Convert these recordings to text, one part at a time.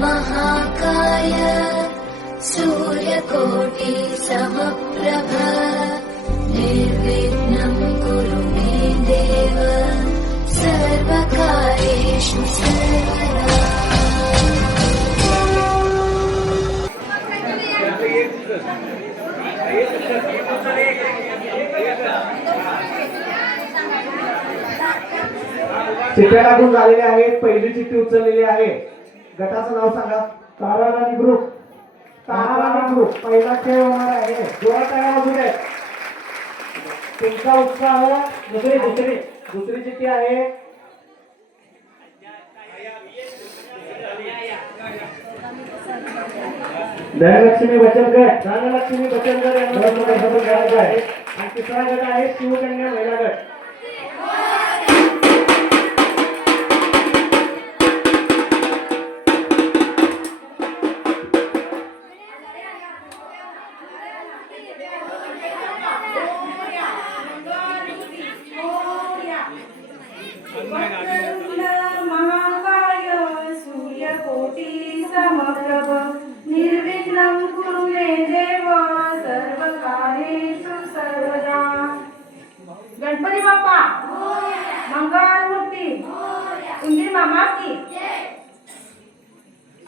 महाकाय सूर्यकोटि समप्रभ निर्विघ्नं कुरु मे देव सर्वकार्येषु सर्वदा। चिठ्ठ्या लागून झालेल्या आहेत. पहिली चिठ्ठी उचललेली आहे. गटाचं नाव सांगा. ताराराणी ग्रुप. ताराराणी ग्रुप पहिला खेळ होणार आहे. जोरात टाळ्या वाजवू द्या. तुमचा उत्साह. दुसरी चिठ्ठी आहे. धनलक्ष्मी बचत गट. धनलक्ष्मी बचत गट यांना आहे. आणि तिसरा गट आहे शिवकन्या महिला गट. महाकाय सूर्यकोटि समप्रभ निर्विघ्नं कुरु मे देव सर्वकार्येषु सर्वदा। गणपती बाप्पा मंगलमूर्ती उंदीर मामा की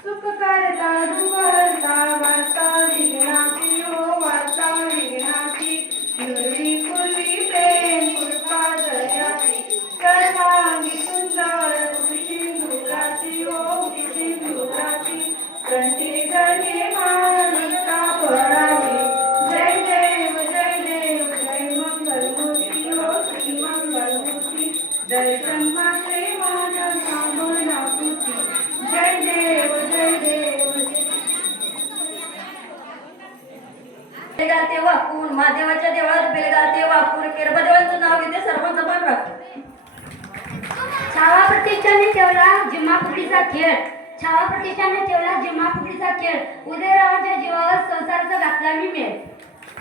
सुख करता दुर्बलता वार्ता विघ्नाची हो वार्ता विघ्नाची निर्वी कुर्वी प्रेम कृपा दयाची सर्वांगी सुंदर सिंधुराची हो सिंधुराची कंठी धने मानिका पडावी जय देव जय मंगलमूर्ती हो श्री मंगलमूर्ती दर्शन मात्रे माझ्या सामना कृती जय देव बेलगाते वाकून महादेवाच्या देवळात बेलगाते वाकून केरबदेवांचं नाव घेते सर्वांचं मान राखतो. छावा प्रतिष्ठाने ठेवला जिम्माफुटीचा खेळ. छावा प्रतिष्ठाने ठेवला जिम्माफुटीचा खेळ. उदयरावांच्या जीवावर संसाराचा घातला मी मेळ.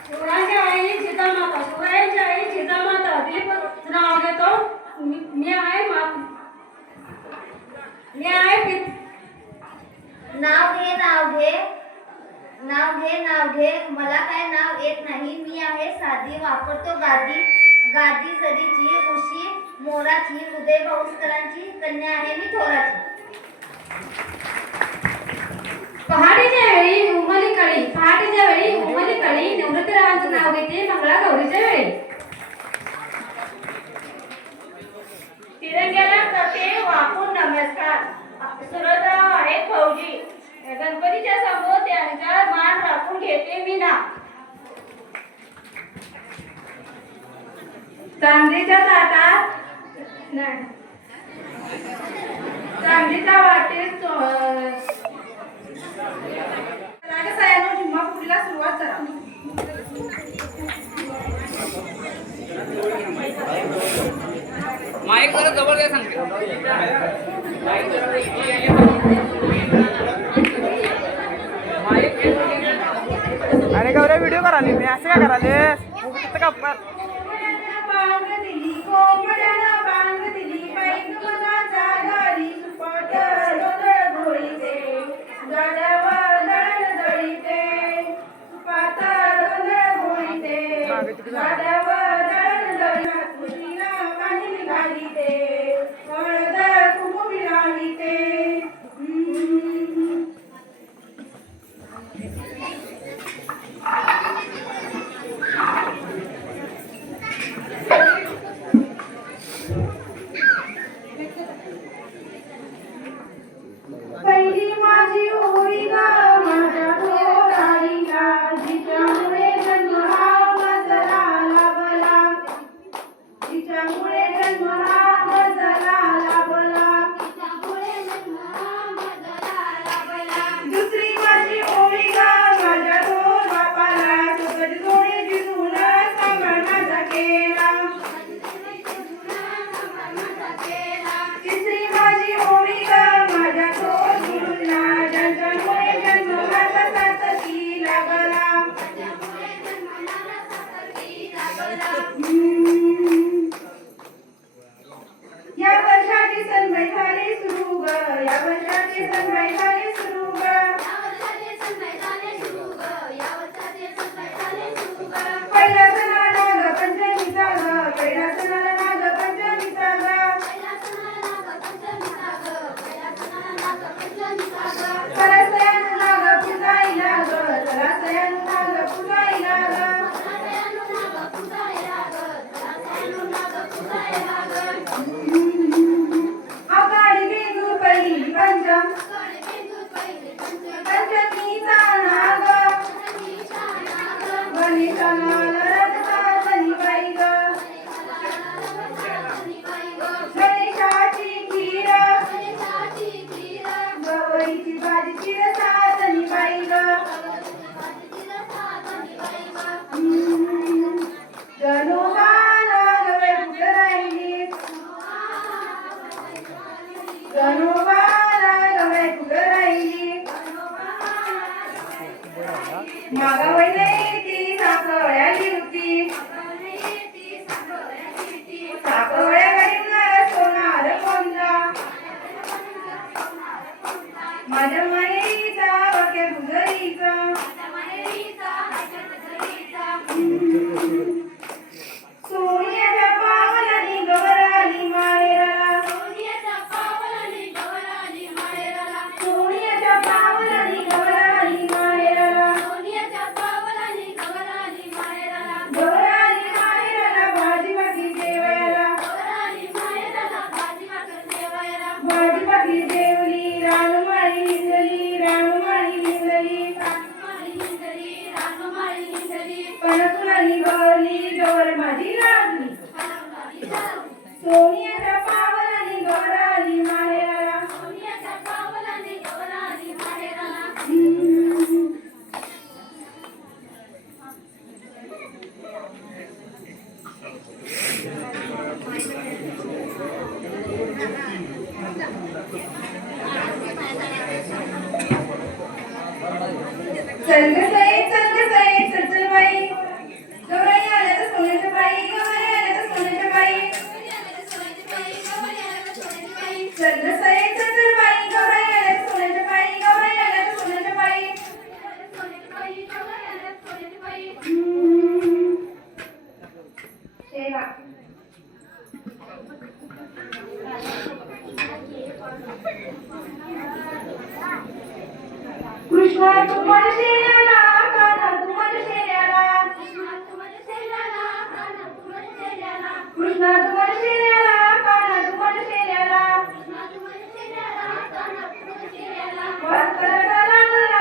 शिवरायांची आई जिजामाता शिवरायांची आई जिजामाता दिलीप नाव घेतो. मी आहे नाव घे मला काय नाव येत नाही. मी आहे साधी वापरतो गादी गादी जरीची उशी मोराची उदय भाऊस्करांची कन्या आहे मी थोराची. पहाटेच्या वेळी उमली कळी निवृत्तीरावांचं नाव घेते मंगळा गौरीच्या वेळी. तिरंग्याला करते वाकून नमस्कार. सुरतराव आहेत फौजी गणपतीच्या समोर त्यांचा मान राखून घेते मी ना. चांदीच्या ताटात चांदीच्या वाटेत राजसायानो जिम्माफुटीला सुरुवात करा. माईक जरा जवळ घ्या सांगते. अरे गौऱ्या व्हिडिओ कराले मी असं काय कराले का पहिली माझी ओळी गा माझ्या पोराईला जिच्यामुळे जन्म हा मजला लाभला जिच्यामुळे जन्म हा मजला लाभला दुसरी माझी ओळी गा माझ्या थोर बापाला स्वतःची जोडी दिसून सांभाळ माझा केला. तिसरी माझी ओळी गा माझ्या थोर गुरुंना ज्यांच्यामुळे जन्म माझा सार्थकी लागला. या वर्षाची सन्मय झाली सुरू ग या वर्षाची सन्मय झाली सुरू पंचमीचा नाग गणेशाला रडता जणी बाई ग गणेशाची खीर गवईची भाजीची रसा जणी बाई ग गणोबाला गवे कुठं राहिली गणोबाला गवे कुठं राहिली मागावली ती साखळ्याली होती साखळ्या गाडीनं सोनार कोणला माझ्या मायेचा वाक्या गुजरीचा सोन्याच्या पावलानी गवराली माहेराला सोन्याच्या पावलानी गवराली माहेराला गवराली माहेराला भाजी भाकरी जेवायला भाजी भाकरी जेवली रानमाळी हिंदली पणतुरानी गवली गवर माझी लागली सोन्याच्या पावलानी गवराली माहेराला चल ग साई चल चल बाई गवराई आल्या तर सोन्याच्या बाई गवराई आल्या तर सोन्याच्या बाई चल ग साई चल बाई गवराई आल्या तर सोन्याच्या बाई गवराई आल्या तर सोन्याच्या बाई शेवा कृष्णा तू मन शेऱ्याला कान्हा तू मन शेऱ्याला कृष्णा तू मन शेऱ्याला कान्हा तू मन शेऱ्याला वास कशाचा लागला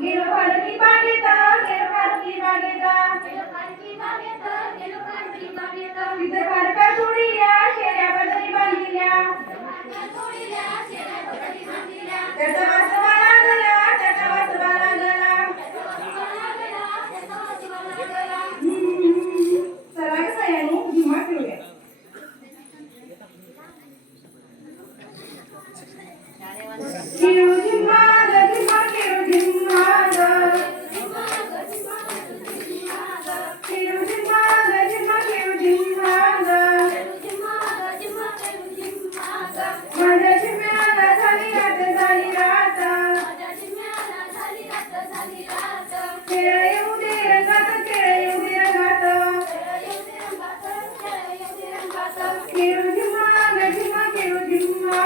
गेलो पालकी बागेता तिथे कारका सोडील्या शेऱ्या बदली बांधिल्या त्याचा वासवा लागला चला ग सयानू झिम्मा खेळूया खेळू झिम्मा खेळू झिम्मा खेळू झिम्मा खेळू झिम्मा माझ्या झिम्म्याला झाली रात खेळ येऊ दे रंगात खेळू झिम्मा खेळू झिम्मा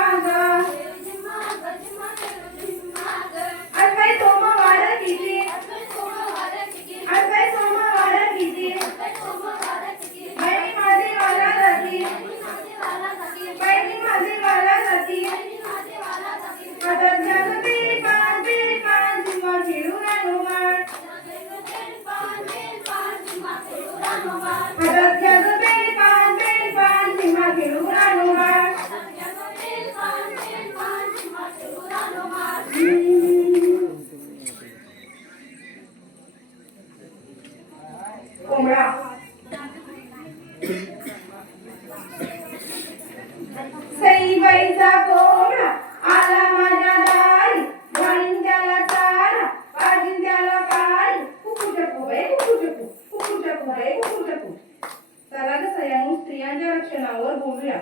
आज काय सोमवार किती बहिणी माझी वाला जाती हातात घ्याल बेपान झिम्मा खेळू रानोमाळ हातात घ्याल बेपान झिम्मा खेळू रानोमाळ कोंबडा सईबाईचा कोंबडा आला माझ्या दारी घालीन त्याला चारा पाजीन त्याला पारी कुकू चकू चला ग सयानू स्त्रियांच्या रक्षणावर बोलूया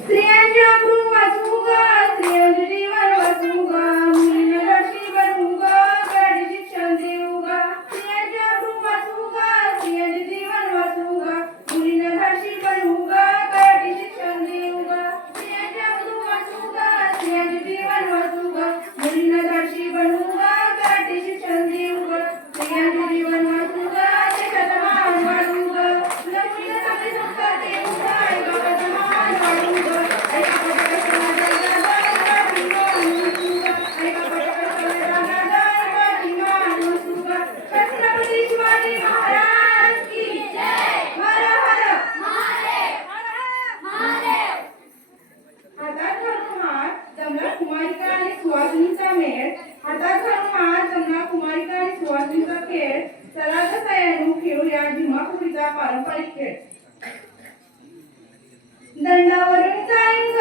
स्त्रियांच्या भ्रूण वाचू ग स्त्रियांचे जीवन वाचू ग मुलीने लढशी बनवू ग गाडी शिक्षण देऊ ग स्त्रियांच्या भ्रूण वाचू ग स्त्रियांचे जीवन आदिवासींचा पारंपरिक खेळ. दंडावरून जाईन ग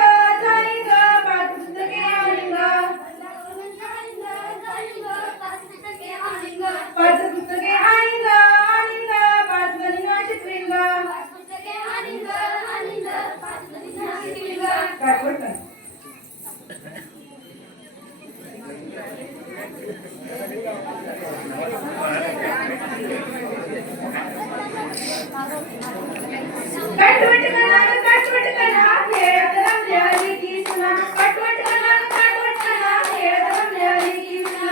पाच पुस्तके आणीन ग. पाच पुस्तके आणीन ग पाच गणिना शिकवीन ग. काय बोलता? काटवट कना खेळत रमल्याली की सुना. काटवट कना खेळत रमल्याली की सुना.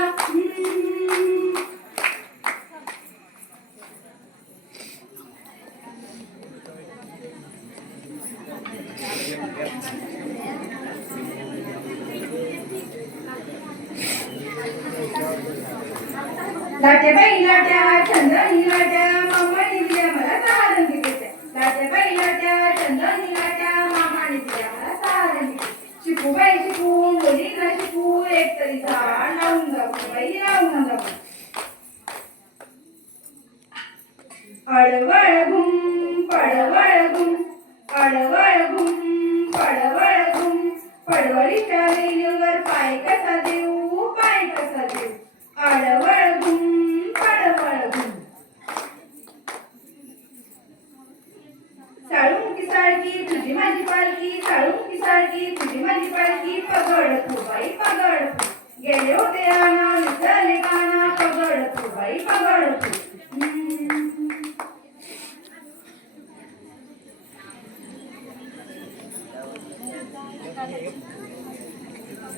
लाट्या बाई लाट्या चंदनी लाट्या मामाने दिल्या मला 6 रंगी पेट्या. लाट्या बाई लाट्या चंदनी लाट्या मामाने दिल्या मला 6 रंगी पेट्या. शिकू बाई शिकू मुलींना शिकू एक तरी झाड लावून जाऊ बाई लावून जाऊ. अडवळ घुम पडवळ घुम अडवळ घुम पडवळ घुम. पडवळीच्या वेलीवर पाय कसा देऊ पाय कसा देऊ. अडवळ घुम पडवळ घुम. साळुंकी सारखी तुझी माझी पालखी साळुंकी सारखी तुझी माझी पालखी. पगड तू बाई पगड तू. गेले होते राना विसरले काना. पगड तू बाई पगड तू.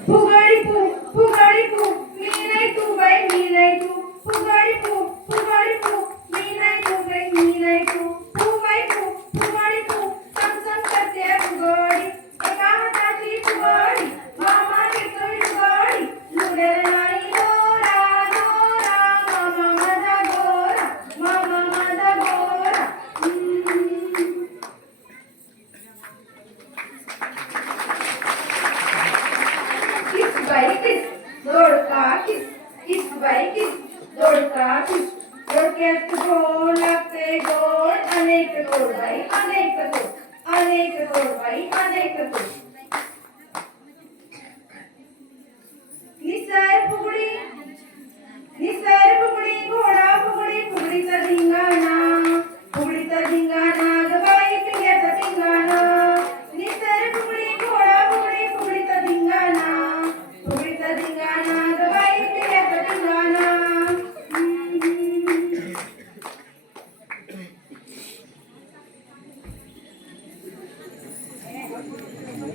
फुगडी फू मी नाही तू बाई मी नाही तू. फुगडी फू मी नाही तू बाई मी नाही तू. बाई फुगडी फू संग करते फुगडी. एका हाताची फुगडी मामा घेतोय फुगडी. लुडेल नाही दोरा मामा माझा गोरा मामा माझा गोरा. किस बाई किस दोडका किस. किस बाई किस दोडका किस. डोक्यात गोड लागते गोड अनेक गोड बाई अनेक गोड अनेक गोड बाई अनेक गोड. निसर फुगडी घोडा फुगडी फुगडीचा धिंगाणा ग बाई पिंग्याचा धिंगाणा. निसर फुगडी घोडा फुगडी फुगडीचा धिंगाणा ग बाई पिंग्याचा धिंगाणा.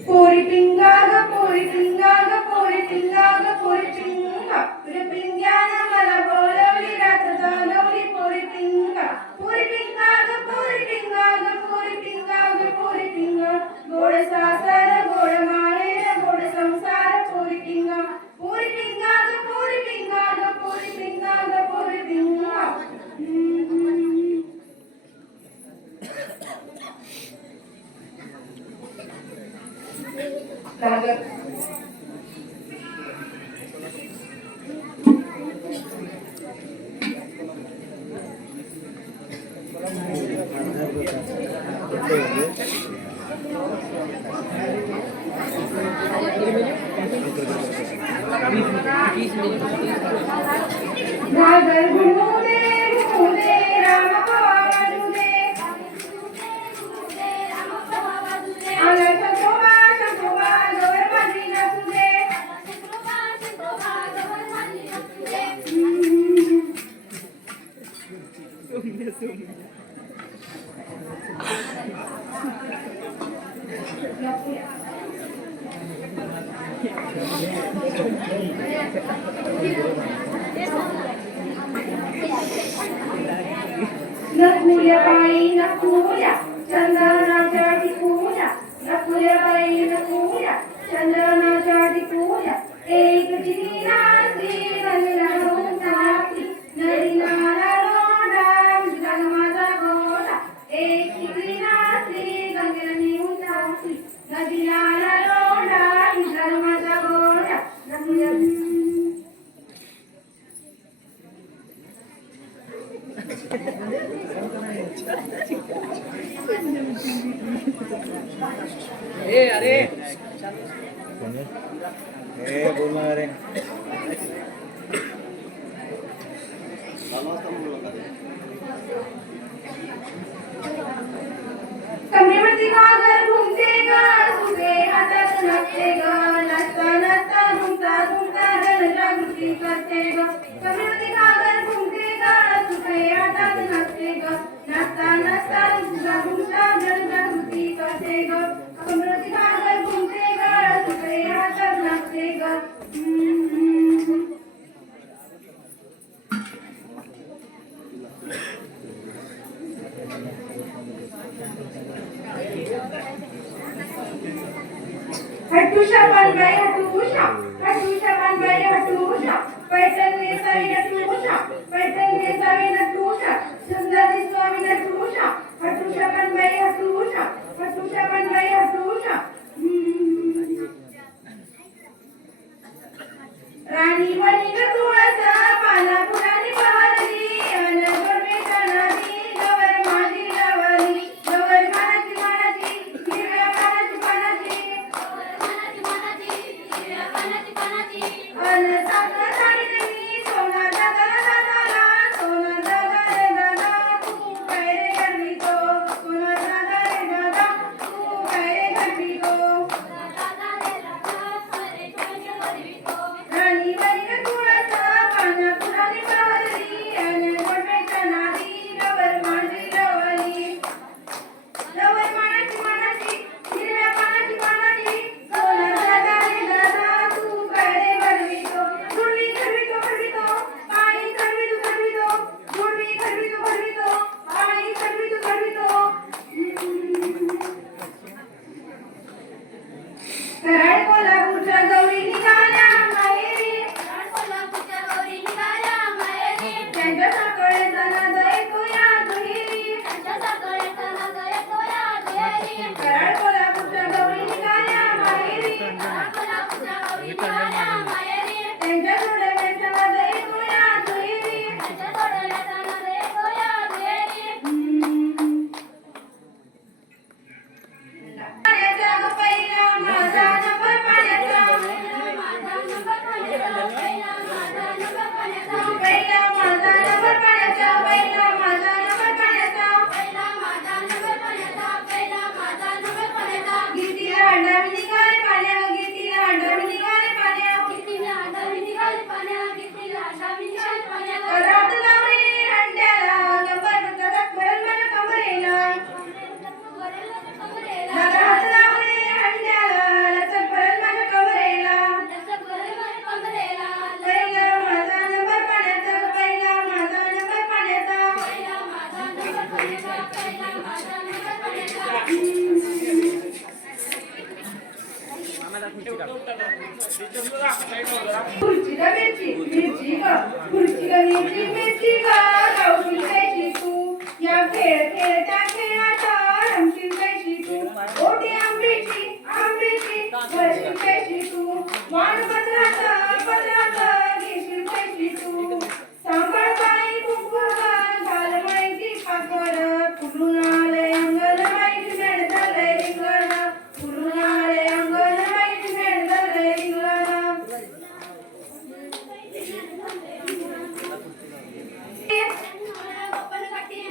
पोरी पिंगा ग पोरी पिंगा ग पोरी पिंगा ग पोरी पिंगा. तुझ्या पिंग्यानं मला बोलवली रात चालवली पोरी पिंगा. पोरी पिंगा ग पोरी पिंगा ग पोरी पिंगा ग पोरी पिंगा. गोड सासर गोड माळेर गोड संसार पोरी पिंगा. पोरी पिंगा ग पोरी पिंगा ग पोरी पिंगा ग पोरी पिंगा. घागर घुमू दे राम पवा वाजू दे. आला शंभोबा गवर माझी नाचू दे. नकुल्या बाई नकुल्या चंदनाच्या टिकुल्या. नकुल्या बाई नकुल्या चंदनाच्या टिकुल्या. एक चिनी नाचली नदीला रोज नाचली. नदीला रोडा उजला माझा गोडा. एक चिनी नाचली गंगेला नेऊन नाचली. नदीला रोडा उजला माझा गोडा. कमरेवरती घागर घुमते ग सुके हातात नसते ग नाचता नाचता घुमता घुमता जनजागृती करते ग कमरेवरती घागर घुमते ग सुके हातात नसते ग नाचता नाचता घुमता घुमता जनजागृती करते ग कमरेवरती घागर घुमते ग सुके हातात नसते ग हटूशा पानबाई हटूशा हटूशा पानबाई हटूशा पैठण नेसावी नटूशा पैठण नेसावी नटूशा सुंदरी स्वामी नटूशा हटूशा पानबाई हटूशा हटूशा पानबाई हटूशा राणी बनी ग तुळसा पाना फुलांनी बहरली अन गोडवेच्या नादी गवर माझी लावली गवर मानाची मानाची हिरव्या पानाची अन साखर साडी नेली सोना दादा दादाला सोना दादा रे दादा तू काय रे गरवितो सोना दादा रे दादा तू काय रे गरवितो राणी बनी ग तुळसा पाना फुलांनी बहरली अन गोडवेच्या नादी गवर माझी लावली गवर मानाची हिरव्या पानाची सोना दादा रे दादा तू काय रे गरवितो गुडवी गरवितो गरवितो पाणी गरवितो गरवितो गुडवी गरवितो गरवितो पाणी गरवितो गरवितो कराड कोल्हापूरच्या गौरी निघाल्या माहेरी त्यांच्या साखळे नाद ऐकू या दुहेरी कराड कोल्हापूरच्या गौरी निघाल्या माहेरी त्यांच्या जोडव्याचा नाद ऐकू या दुहेरी पाण्याचा ग पहिला माझा नंबर पाण्याचा पहिला माझा नंबर पाण्याचा पहिला माझा नंबर पाण्याचा गिरतीला अंडावी निघाले पाण्या गिरतीला अंडावी निघाले पाण्या करात लावले हंड्याला नंबर भरल माझ्या कमरेला हात लावले हंड्याला लचक भरल माझ्या कमरेला पहिला माझा नंबर पाण्याचा पहिला माझा नंबर पाण्याचा खुर्ची ग मिरची मिरची ग खुर्ची ग मिरची मिरची ग गावठी कैशी तू या खेळत्या खेळाचा रमशील कैशी तू ओटी आंबेची आंबेची वर्षी कैशी तू वाण पत्राचा घेशील कैशी तू सांभाळ बाई कुंकुगा घाल माहिती पाकवर फुलून आले अंगण माहिती मेड झालंय रिंगण फुलून आले अंगण माहिती मेड झालंय रिंगण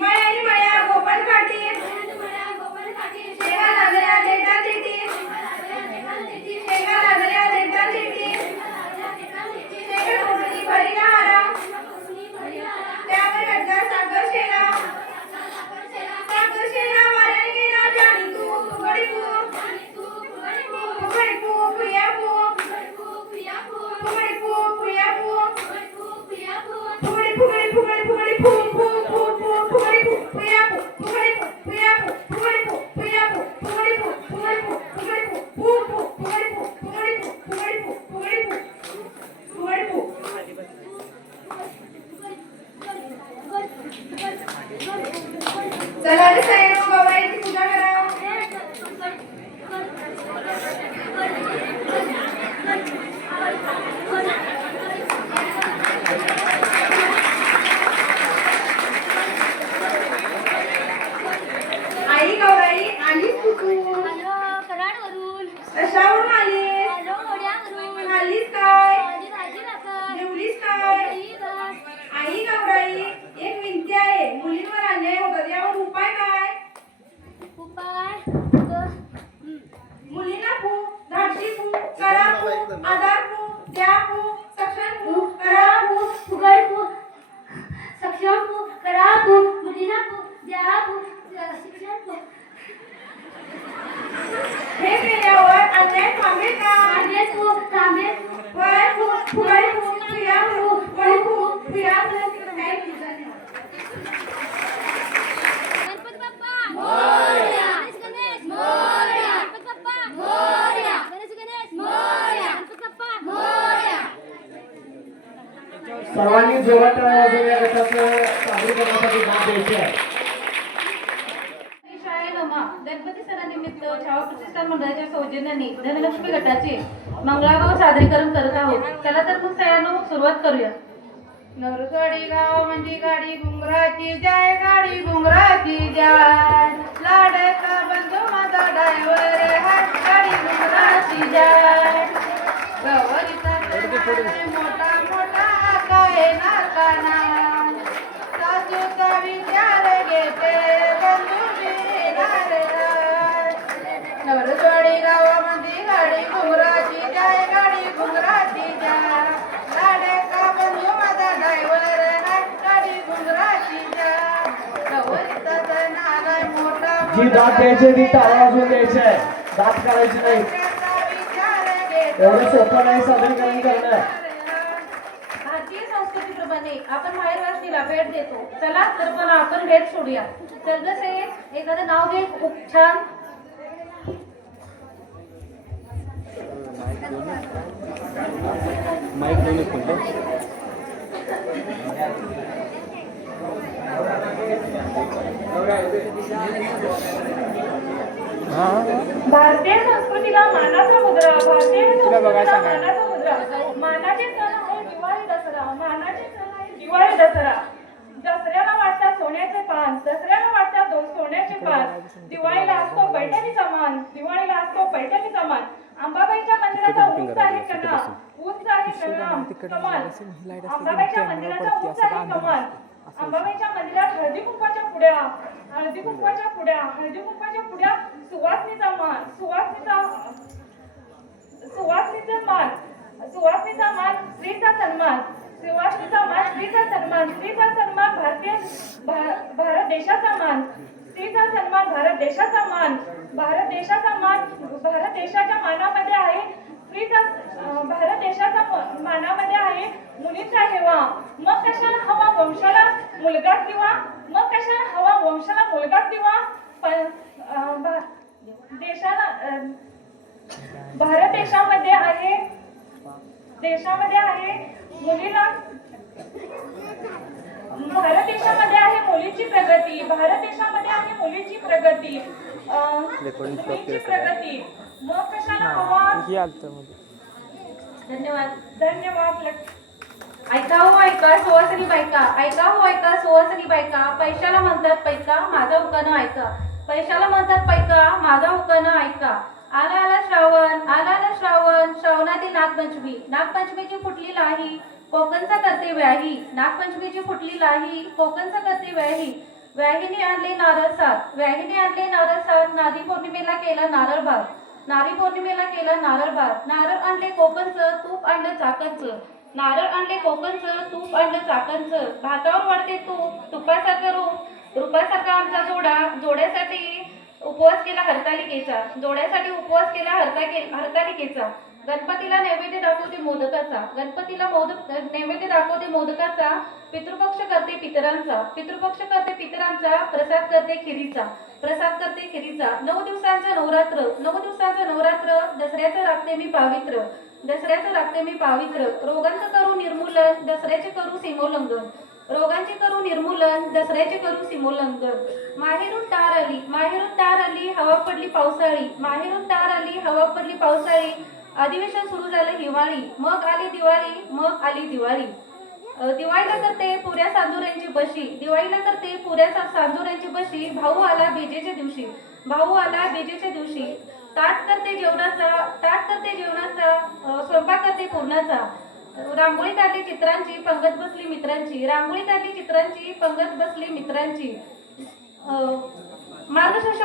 मळ्यानी मळ्या गोपाल काठी शेगा लागल्या देटा देटी शेगा लागल्या देटा देटी शेगा उडली भरी हारा त्यावर गड्डा साखर शेला वाऱ्याने गेला जाणी तू फुगडी फू प्रिया फू फुगडी फू प्रिया फू फुगडी फू फू फू फू फुगडी फू प्रिया फू फुगडी फू प्रिया फू फुगडी फू प्रिया फू फुगडी फू फुगडी फू फू फू फुगडी फू फुगडी फू फुगडी फू चला रे साईराम बाबाईची पूजा करा आई गौराई आलीस तू हॅलो कराडवरून. कशावरून आलीस हॅलो ओढ्यावरून. आलीस काय माझी भाजी भाकर. जेवलीस काय दही भात. आई गौराई एक विनंती आहे मुलींवर अन्याय होतात यावर उपाय काय उपाय मुलींना फू धाडशी फू करा फू आधार फू द्या फू सक्षम फू करा फू फुगड फू सक्षम फू करा फू मुलींना फू द्या फू शिक्षण फू. हे केल्यावर अन्याय थांबेल का थांबेल फू थांबेल फू. वय फू फुगड फू क्रिया फू वय फू क्रिया फू थँक्यू गणपती बाप्पा मोरया. गणेश मोरया. गणपती बाप्पा मोरया. गणेश मोरया. गणपती बाप्पा मोरया. सर्वांनी जोरात टाळ्या वाजवून या गटाचं सादरीकरणासाठी भाग द्यायचे आहे. गणपती सणानिमित्त छावा प्रतिष्ठान मंडळाच्या सौजन्याने धनलक्ष्मी गटाचे मंगळागौर सादरीकरण करत आहोत. चला तर मग सगळ्यांना सुरुवात करूया. नरसोडी गाव म्हणजे गाडी घुंगराची जाय गाडी घुंगराची जाय लाडका बंधू माझा ड्रायव्हर हाय गाडी घुंगराची जाय गवरीचा मोठा मोठा काय नाकाना सासूचा विचार घेते बंधूची नरसोडी गावामध्ये गाडी घुंगराची जाय गाडी घुंगराची जाय लाडका बंधू माझा ड्रायव्हर हाय गाडी घुंगराची जाय गवरीचा सण आलाय मोठा जी दात द्यायची ती टाळ्या वाजवून द्यायची आहे. दात करायची नाही. एवढं सोपं नाही सादरीकरण करणं. भारतीय संस्कृतीप्रमाणे आपण माहेरवासनीला भेट देतो. चला तर पण आपण भेट सोडूया. तर जसे एखादं नाव घे खूप छान. भारतीय संस्कृतीला मानाचा मुद्रा. भारतीय संस्कृतीला मानाचा मुद्रा. मानाचे सण आहे दिवाळी दसरा. मानाचे सण आहे दिवाळी दसरा. दसऱ्याला वाटतात सोन्याचे पान. दसऱ्याला वाटतात सोन्याचे पान. दिवाळीला असतो पैठणीचा मान. दिवाळीला असतो पैठणीचा मान. अंबाबाईच्या मंदिराचा उंच आहे कणा. उंच आहे कमान. अंबाबाईच्या मंदिराचा उंच आहे कमान. अंबाबाईच्या मंदिरात हळदी कुंकवाच्या पुड्या. हळदी कुंकवाच्या पुड्या. हळदी कुंकवाच्या पुड्या. सुवासनीचा मान. सुवासनीचा मान. सुवासनीचा मान. स्त्रीचा सन्मान. सुवासनीचा मान. स्त्रीचा सन्मान. स्त्रीचा सन्मान भारत देशाचा मान. स्त्रीचा सन्मान भारत देशाचा मान. भारत देशाचा मान. भारत देशाच्या मानामध्ये आहे स्त्रीचा. भारत देशाच्या मानामध्ये आहे मुलीचा हेवा. मग कशाला हवा वंशाला मुलगाच दिवा. मग कशाला हवा वंशाला मुलगाच दिवा. देशाला भारत देशामध्ये आहे मुलीला. भारत देशामध्ये आहे मुलीची प्रगती. भारत देशामध्ये आहे मुलीची प्रगती. मुलीची प्रगती. मग कशाला हवा. धन्यवाद. धन्यवाद. ऐका हो ऐका सुवासिनी बायका. ऐका हो ऐका सुवासिनी बायका. पैशाला म्हणतात पैका माझा हुकानं ऐका. पैशाला म्हणतात पैका माझा हुकानं ऐका. आला आला श्रावण. आला आला श्रावण. श्रावणातील नागपंचमी. नागपंचमीची फुटली लाही कोकणचा करते व्याही. नागपंचमीची फुटली लाही कोकणचा करते व्याही. व्याहीने आणले नारळ सात. व्याहीने आणले नारळ सात. नारी पौर्णिमेला केला नारळ भात. नारी पौर्णिमेला केला नारळ भात. नारळ आणले कोकणचं तूप आणलं चाकणचं. नारळ आणले कोकणचं तूप आणलं चाकणचं. भातावर वाढते तूप तुपासारखं रूप. रूपासारखा आमचा जोडा. जोड्यासाठी उपवास केला हरतालिकेचा. जोड्यासाठी उपवास केला हरतालिकेचा. गणपतीला नैवेद्य दाखवते मोदकाचा. गणपतीला नैवेद्य दाखवते मोदकाचा. पितृपक्ष करते पितरांचा. पितृपक्ष करते पितरांचा. प्रसाद करते खिरीचा. प्रसाद करते खिरीचा. 9 दिवसांचं नवरात्र. 9 दिवसांचं नवरात्र. दसऱ्याचं राखते मी पावित्र. दसऱ्याचं राखते मी पावित्र. रोगांचं करू निर्मूलन. दसऱ्याचे करू सीमोल्लंघन. रोगांचे करू निर्मूलन. दसऱ्याचे करू सीमोल्लंघन. माहेरून तार आली. माहेरून तार आली हवा पडली पावसाळी. माहेरून तार आली हवा पडली पावसाळी. अधिवेशन सुरू झालं हिवाळी. मग आली दिवाळी. मग आली दिवाळी. दिवाळीला करते पुऱ्या सांजुऱ्यांची बशी, दिवाळीला करते पुऱ्या सांजुऱ्यांची बशी. भाऊ आला बेजेच्या दिवशी, भाऊ आला बेजेच्या दिवशी. ताट करते जेवणाचा, स्वयंपाक करते पूर्णाचा. रांगोळी काढली चित्रांची, पंगत बसली मित्रांची, रांगोळी काढली चित्रांची, पंगत बसली मित्रांची. मार्गशीर्ष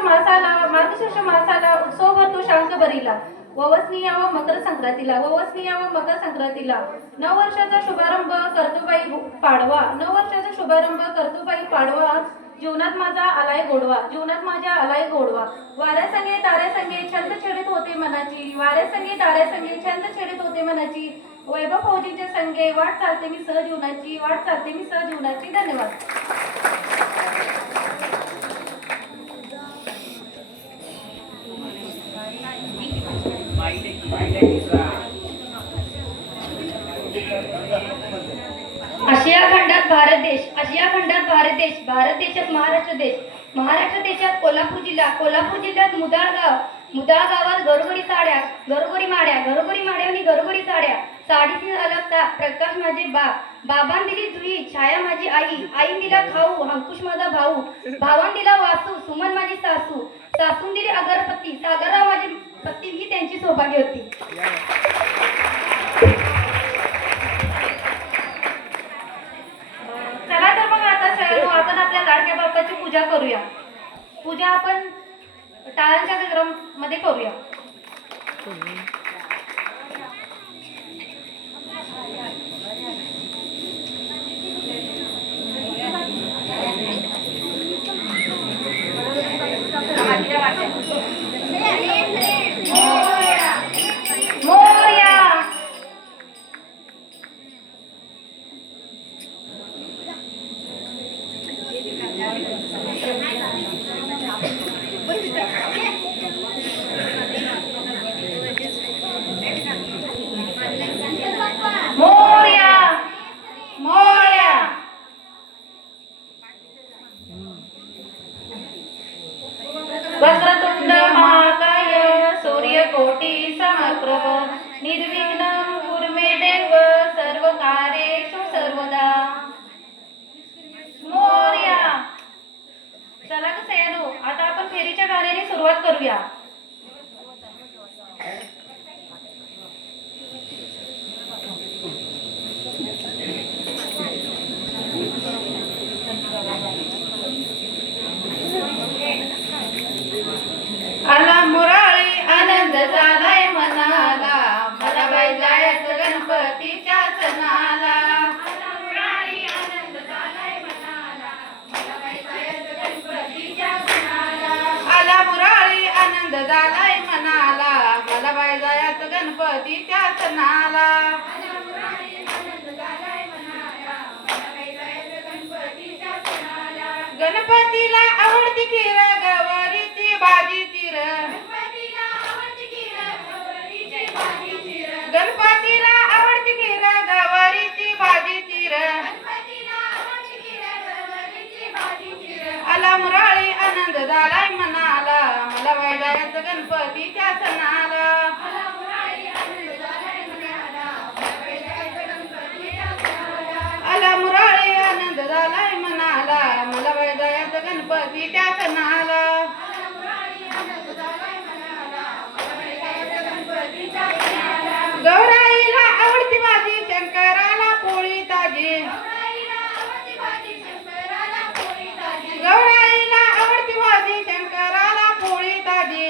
मासाला उत्सव भरतो शांतबरीला. ववसनी यावं मकर संक्रांतीला, ववसनी यावं मकर संक्रांतीला. नववर्षाचा शुभारंभ करतोबाई पाडवा, नववर्षाचा शुभारंभ करतोबाई पाडवा. जीवनात माझा आलाय गोडवा, जीवनात माझ्या आलाय गोडवा. वाऱ्यासंगे ताऱ्यासंगे छंद छेडत होते मनाची, वाऱ्यासंगे ताऱ्यासंगे छंद छेडत होते मनाची. वैभव फौजींच्या संगे वाट चालते मी सहजीवनाची, वाट चालते मी सहजीवनाची. धन्यवाद. आशिया खंडात भारत देश, आशिया खंडात भारत देश, भारत देशात महाराष्ट्र देश, महाराष्ट्र देशात कोल्हापूर जिल्हा, कोल्हापूर जिल्ह्यात मुदाळ गाव, मुदाळ गावात घरोघरी साड्या, घरोघरी माड्या, घरोघरी माड्या आणि घरोघरी साड्या. साडीची अलगता प्रकाश माझे बाबांनी दिली जुई, छाया माझी आई, आईन दिला खाऊ, अंकुश माझा भाऊ, भावान दिला वासू, सुमन माझी सासू, सासून दिली अगरबत्ती, सागरराव माझी पत्नी, ही त्यांची सौभाग्य होती. चला तर मग आता सगळ्यांनो आपण आपल्या लाडक्या बाप्पाची पूजा करूया. पूजा आपण टाळ्यांच्या गजरामध्ये करूया. मोरया मोरया मोरया. वक्रतुंड महाकाय सूर्यकोटि समप्रभ निर्विघ्नं कुरु मे देव सर्वकार्येषु सर्वदा. मोरया. चला ग सयानो, आता आपण फेरीच्या गाण्याने सुरुवात करूया. आला मुराळी आनंद झालाय मनाला, मला बाई जायचं गणपतीच्या सणाला. आला मुराळी आनंद झालाय मनाला, मला बाई जायचं गणपतीच्या सणाला. आला मुराळी आनंद झालाय मनाला, मला बाई जायचं गणपतीच्या सणाला. गणपतीला आवडती खीर गवारीची भाजी चिर, गणपतीला आवडती खीर गवारीची भाजी चिर. आला मुराळी आनंद झालाय मनाला, मला बाई जायचं गणपतीच्या सणाला. आला मुराळी आनंद झालाय मनाला, मला बाई जायचं गणपतीच्या सणाला. गौराईला आवडती भाजी शंकराला पोळी ताजी, गौराईला आवडती भाजी शंकराला पोळी ताजी.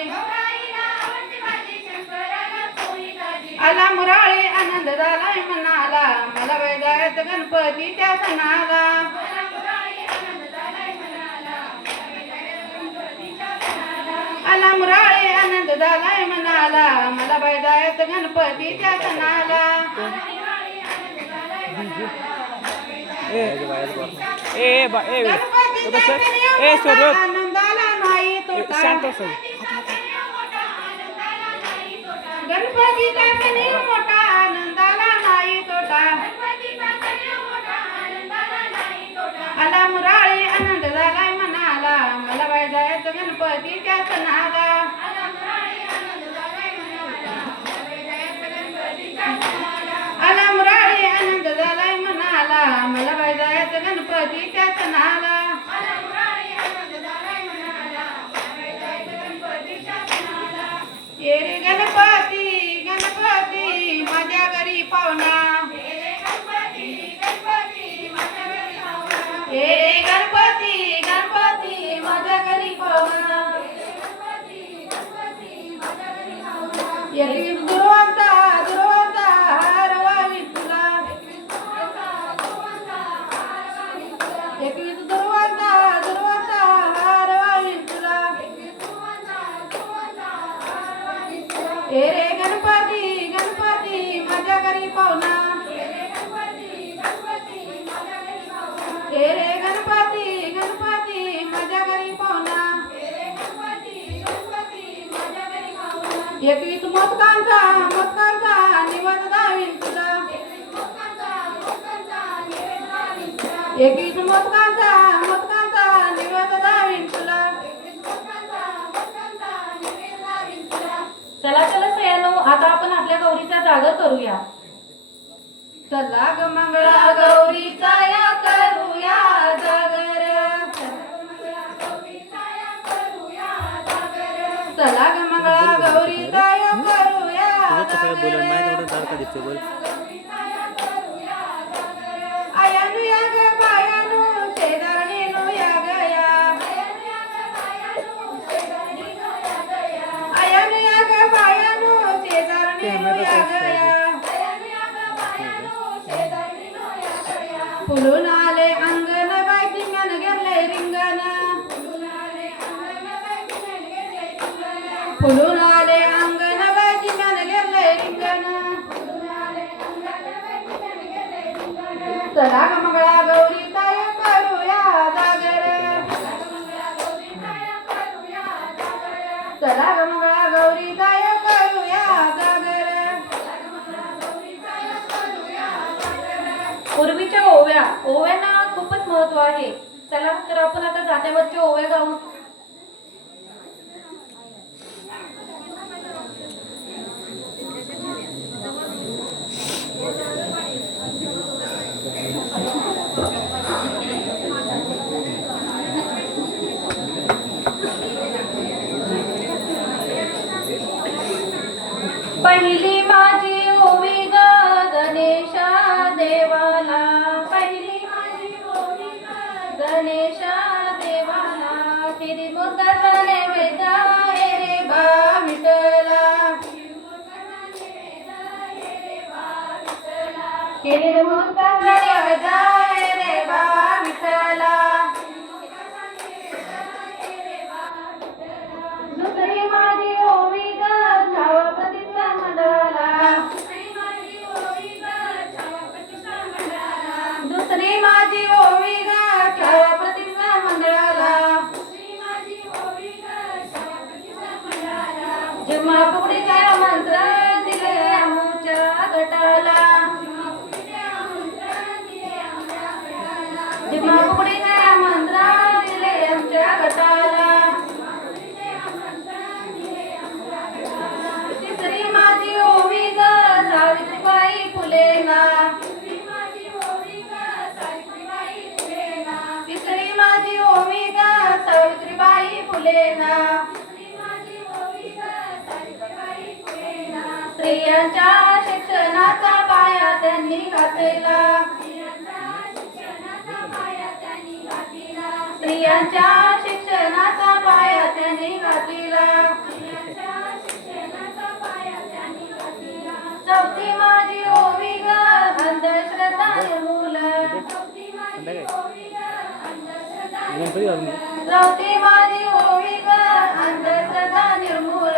आला मुराळी आनंद झालाय मनाला, मला बाई जायचं गणपतीच्या सणाला. आला मुराळी आनंद झालाय मनाला, मला बाई जायचं गणपतीच्या सणाला. आनंदाला नाही तोटा, गणपतीचा सण मोठा आनंदाला नाही तोटा. आला मुराळी आनंद झालाय मनाला, मला बाई जायचं गणपतीच्या सणाला. आला मुराळी आनंद झालाय मनाला, एकवीस दुर्वांचा दुर्वांचा हरवावी तुला एकवीस दुर्वांचा दुर्वांचा हरवावी तुला ए रे गणपती गणपती माझ्या घरी पाहुणा ए रे गणपती गणपती माझ्या घरी पाहुणा एकवीस मोदकांचा मोदकांचा निवद दावीन तुला एकवीस मोदकांचा मोदकांचा निवद दावीन तुला चला चला स्त्रियांनो, आता आपण आपल्या गौरीचा जागर करूया. चला ग मंगळा गौरीचा या करूया जागर चला ग मंगळा गौरीचा या करूया जागर आयानु या ग बायानु शेजारणीनु या गया आयानु या ग बायानु शेजारणीनु या गया फुलून आले अंगण बाय धिंगण गेले रिंगण फुलून आले अंगण बाय धिंगण गेले रिंगण चला ग मंगळा गौरीचा या करूया जागर चला ग मंगळा गौरीचा या करूया जागर पूर्वीच्या ओव्या ओव्यांना खूपच महत्व आहे. चला तर आपण आता जात्यावरच्या ओव्या गाऊ. पहिली माझी ओवी ग गणेशा देवाला पहिली माझी ओवी ग गणेशा देवाला तिरी मुद्दा नैवेद्य रे बा विठला तिरी मुद्दा नैवेद्य रे बा विठला दुसरी माझी ओवी ग छावा प्रतिष्ठा मंडळाला दुसरी माझी ओवी ग छावा प्रतिष्ठा मंडळाला जेव्हा फुगडीचा मंत्र दिले आमच्या गटाला जेव्हा फुगडीचा मंत्र दिले आमच्या गटाला तिसरी माझी ओवी ग सावित्रीबाई फुलेला तिसरी माझी ओवी ग सावित्रीबाई फुलेला स्त्रियांच्या शिक्षणाचा पाया त्यांनी घातलेला स्त्रियांच्या शिक्षणाचा पाया त्यांनी घातलेला चौथी माझी ओवी ग अंधश्रद्धा निर्मूल चौथी माझी ओवी ग अंधश्रद्धा निर्मूल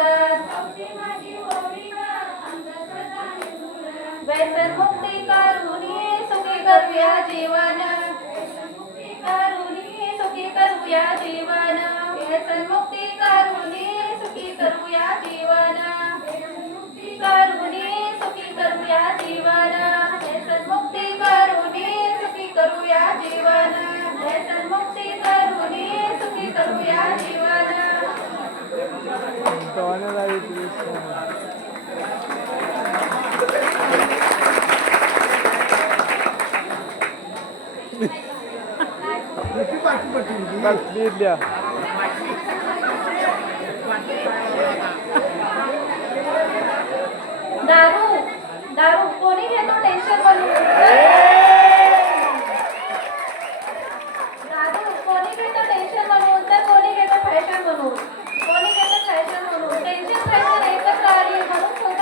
व्यसन मुक्ती करुणी सुखी करूया जीवन करुणी सुखी करूया जीवन व्यसन मुक्ती करुणी सुखी करूया जीवन करुणी सुखी करूया जीवन व्यसन मुक्ती करुणी सुखी करूया जीवन व्यसन मुक्ती करुणी सुखी करूया जीवन दारू दारू कोणी घेतो टेन्शन म्हणून दारू कोणी घेतो टेन्शन म्हणून तर कोणी घेतो फॅशन म्हणून कोणी घेतो फॅशन म्हणून टेन्शन फॅशन एकच आली म्हणून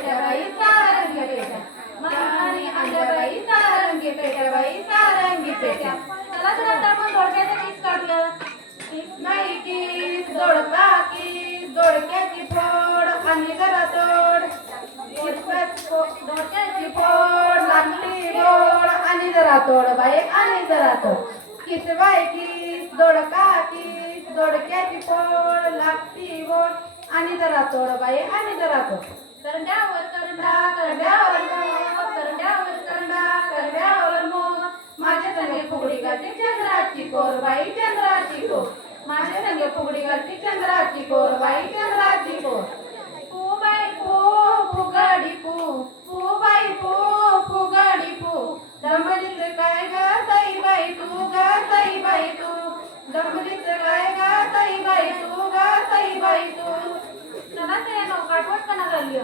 पेट्या बाई सारंगी पेट्या महाराणी अंजबाई सारंगी पेट्या बाई सारंगी पेट्या. चला तर आता आपण दोडक्याचा किस काढूया. किस नाही किस दोडका किस दोडक्याची फोड आणि जरा तोड दोडक्याची फोड लागली गोड आणि जरा तोड बाई आणि जरा तोड. किस बाई किस दोडका किस दोडक्याची फोड लागती गोड आणि जरा तोड बाई आणि जरा तोड. करंड्यावर करंडा करंड्यावर मोर करंड्यावर करंडा करंड्यावर मोर माझ्या संगे फुगडी घालते चंद्राची कोर बाई चंद्राची कोर माझ्या संगे फुगडी घालते चंद्राची कोर बाई चंद्राची कोर. पू बाई पू फुगडी पू पू बाई पू फुगडी पू दमलीच काय ग ताई बाई तू ग ताई बाई तू दमलीच काय ग ताई बाई तू ग ताई बाई तू. चला ते काठवट कना झाली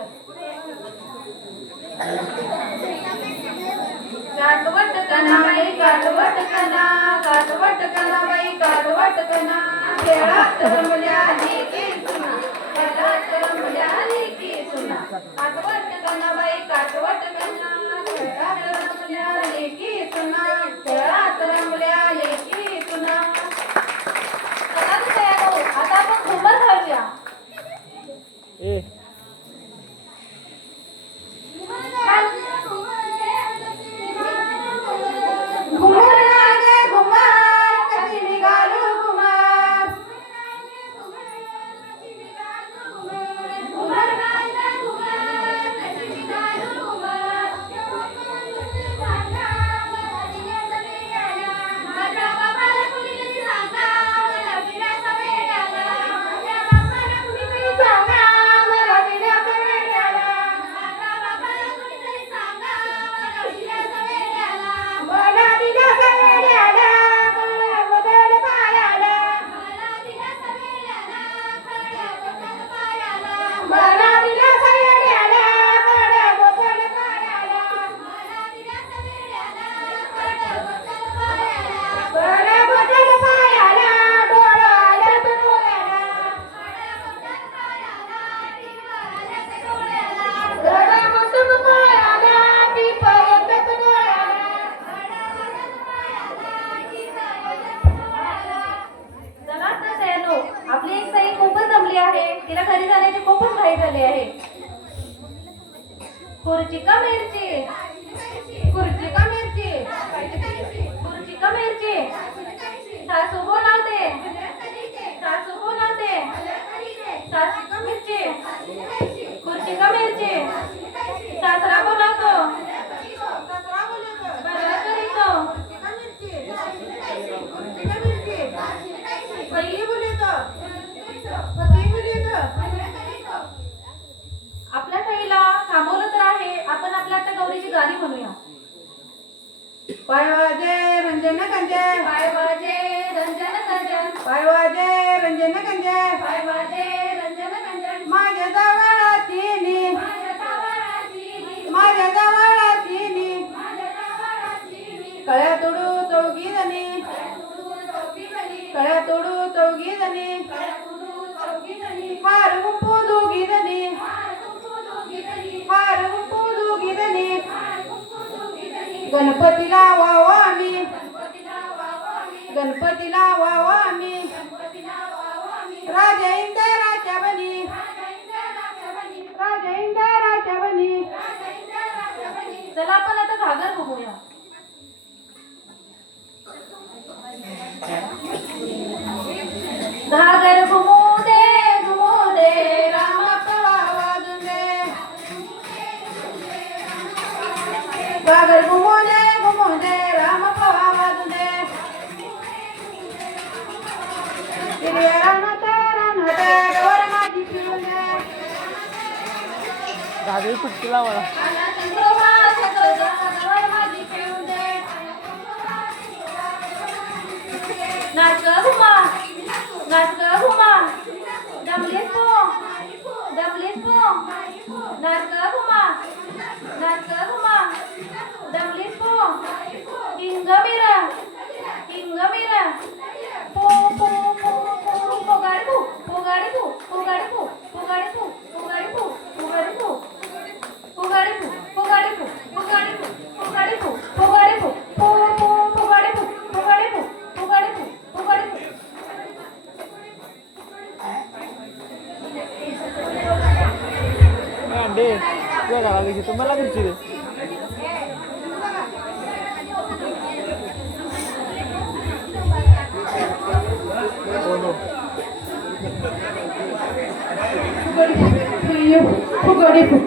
काठवट कना बाई काठवट कना काठवट कना बाई काठवट कना खेळात रमल्या लेकी सुना खेळात रमल्या लेकी सुना काठवट कना बाई काठवट कना खेळात रमल्या लेकी सुना खेळात रमल्या लेकी सुना. चला तयार हो आता आपण घुमर घालूया. घुमर लागे घुमर कशी निघालू घुमर घुमर लागे घुमर कशी निघालू घुमर माझ्या बाबाला कुणीतरी सांगा मला फिरायचा वेळ आला माझ्या बाबाला कुणीतरी सांगा मला फिरायचा वेळ आला माझ्या बाबाला कुणीतरी सांगा मला फिरायचा वेळ आला मला फिरायचा वेळ आला मला बदल पाय आला मला फिरायचा वेळ आला मला बदल पाय आला मला फिरायचा वेळ आला मला बदल पाय आला मला फिरायचा वेळ आला मला बदल पाय आला मला बदल पाय आला डोळा आला तर डोळ्याला मला बदल पाय आला टिपा आला तर डोळ्याला डोळा बदल पाय आला टिपा आला तर डोळ्याला मला बदल पाय आला टिपा आला तर डोळ्याला. चला तर तयारो आपली एक साई खूपच जमली आहे तिला घरी जाण्याची खूपच घाई झाली आहे. खुर्ची का मिरची खुर्ची का मिरची खुर्ची का मिरची सासू बोलावते सासू बोलावते सासू का मिरची खुर्ची का मिरची सासरा बोलावतो बरं करीतो आपल्या साईला थांबवलं तर आहे आपण आपल्या आता गौरीची गाणी म्हणूया. पाय वाजे रंजन गंजे पाय वाजे रंजन गंजन पाय वाजे रंजन गंजे पाय वाजे रंजन गंजन माझ्या जवळाची माझ्या जवळाची कळ्या तोडू चौघी जणी कळ्या तोडू चौघी जणी हार गुंपू दोघी जणी हार गुंपू दोघी जणी गणपतीला वावा आम्ही गणपतीला वावा आम्ही राजा इंदिराच्या बनी राजा इंदिराच्या बनी. चला आपण आता घागर बघूया. घागर घुमू दे राम पवा वाजून दे घागर घुमू दे राम पवा वाजून दे हिरव्या रानात गवर माझी फिरून दे गाडी फुटकी लावा गवर माझी फिरून दे. नाच ग घुमा दमलीस पो नाच ग घुमा दमलीस पो हिंग मिरा पो पो पो पो पोगाडी पो दे तुझ्या घराला घेतो मला खुर्ची दे. फुगडी फुग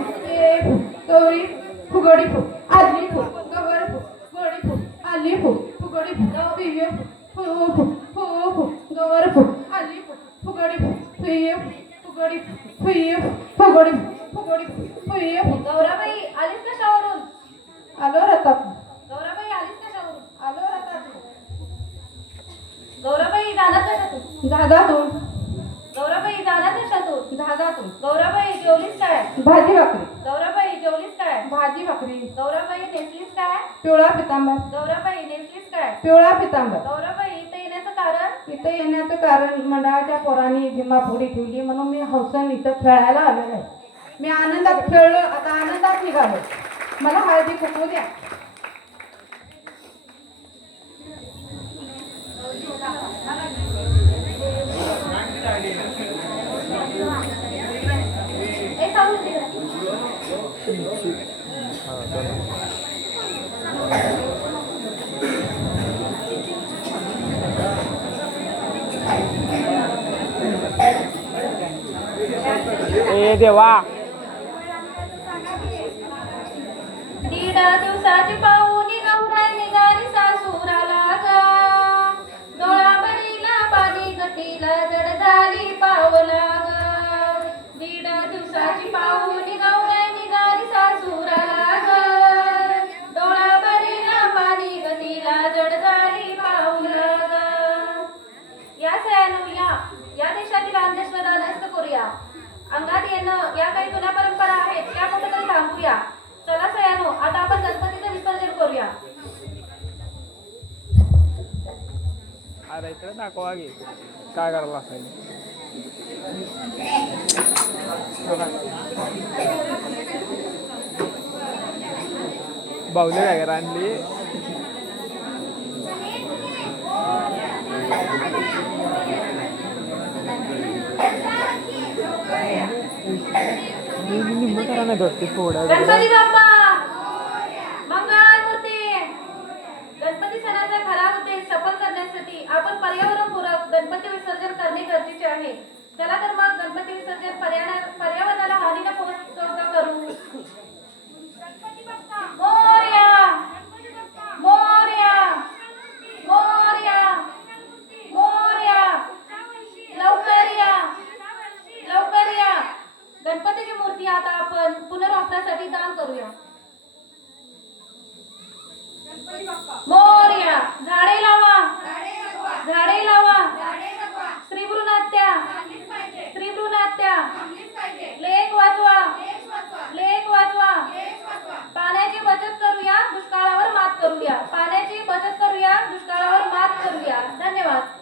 गौरी फुगडी फुग आली फुग गवर फुग गोडी फुग आली फुग फुगडी फुग पिये फुग फुग फुग गवर फुग आली फुग फुगडी फुग पिये फुगडी पिये फुगडी फुगडी पिये गौराबाई आलीस कशावरून? आलो रतात गौराबाई आलीस कशावरून? आलो रतात गौराबाई जाणार कशातून? दादातून गौराबाई जाणार कशातून? दादातून गौराबाई जेवलीस काय? भाजी भाकरी गौराबाई जेवलीस काय? भाजी भाकरी गौराबाई नेसलीस काय? पिवळा पितांबर गौराबाई नेसलीस काय? पिवळा पितांबर गौराबाई इथं येण्याचं कारण? इथे येण्याचं कारण मंडळाच्या पोरांनी जिम्मा फुगडी ठेवली म्हणून मी हौसन इथं खेळायला आलेलो आहे. मी आनंदात खेळलो, आता आनंदात निघालो. मला हळदी कुंकू द्या. ए सांगून दे. ए देवा दीड दिवसाची पाहुणी गौराई निघाली सासूराला ग. डोळाबरीला पाणी गतीला जड झाली पावला ग. दीड दिवसाची पाहुणी गौराई निघाली सासूराला ग. डोळाबरीला पाणी गतीला जड झाली पावला ग. या सयानू या देशातील अंधश्रद्धा नष्ट करूया. अंगात येणं या काही जुन्या परंपरा आहेत त्या कुठेतरी थांबूया. चला सयानो आता आपण गणपतीचं विसर्जन करूया. अरे इकडे दाखवा गे काय करायला असायला. बाहुले काय करा आणली. निम्म करा नाही धरते थोडा. गणपती बाप्पा मंगळमूर्ती. गणपती सणाचा खरा उद्देश सफल करण्यासाठी आपण पर्यावरणपूरक गणपती विसर्जन करणे गरजेचे आहे. चला तर मग गणपती विसर्जन पर्यावरणाला हानी न पोहोचता करू. मोरया मोरया मोरया मोरया. लवकर या लवकर या. गणपतीची मूर्ती आता आपण पुनर्वापरासाठी दान करूया. मोरया. झाडे लावा झाडे लावा. श्रीभृनात्या श्रीभृनात्या. लेख वाचवा लेख वाचवा. पाण्याची बचत करूया दुष्काळावर मात करूया. पाण्याची बचत करूया दुष्काळावर मात करूया. धन्यवाद.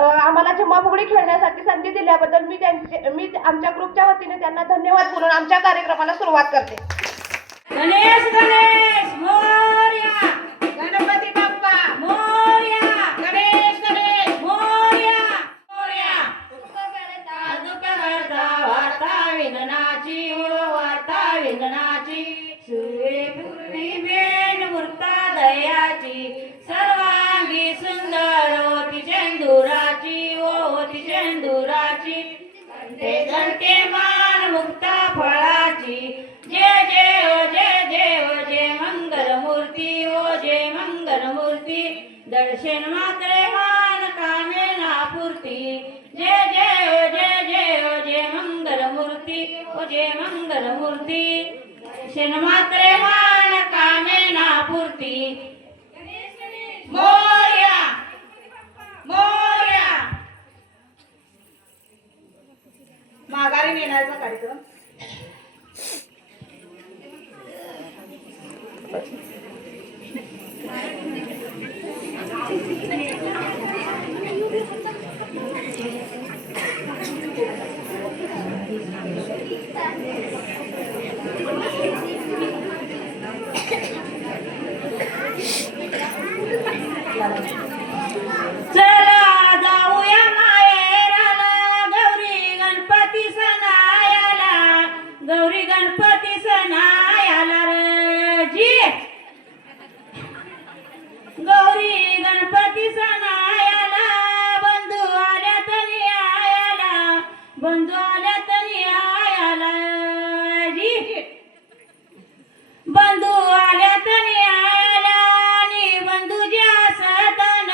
आम्हाला जिम्मा फुगडी खेळण्यासाठी संधी दिल्याबद्दल मी आमच्या ग्रुपच्या वतीने त्यांना धन्यवाद बोलून आमच्या कार्यक्रमाला सुरुवात करते. गणेश गणेश मोरया. गणपती बाप्पा मोरया. गणेश गणेश मोरया मोरया. दुःख करता वार्ता विघ्नाची वार्ता विघ्नाची. सूर्यपूर्वी बेन मूर्ता दयाची. सर्वांगी सुंदर होती चंदुराची होती चंदुराची. घंटे घंटे मान मुक्ता फळाची. जय जय ओ जय जय ओ जय मंगल मूर्ती ओ जय मंगल मूर्ती. दर्शन मात्रे मान कामेना पूर्ती. जय जय ओ जय जय ओ जय मंगल मूर्ती ओ जय मंगल मूर्ती. दर्शन मात्रे मान कामेना पूर्ती. मोरया मोरया. माघारी नेण्याचा कार्यक्रम. चला जाऊया माहेराला गौरी गणपती बंधू आल्या तरी आयाला जी बंधू आल्या तरी आयाला आणि बंधूच्या सतान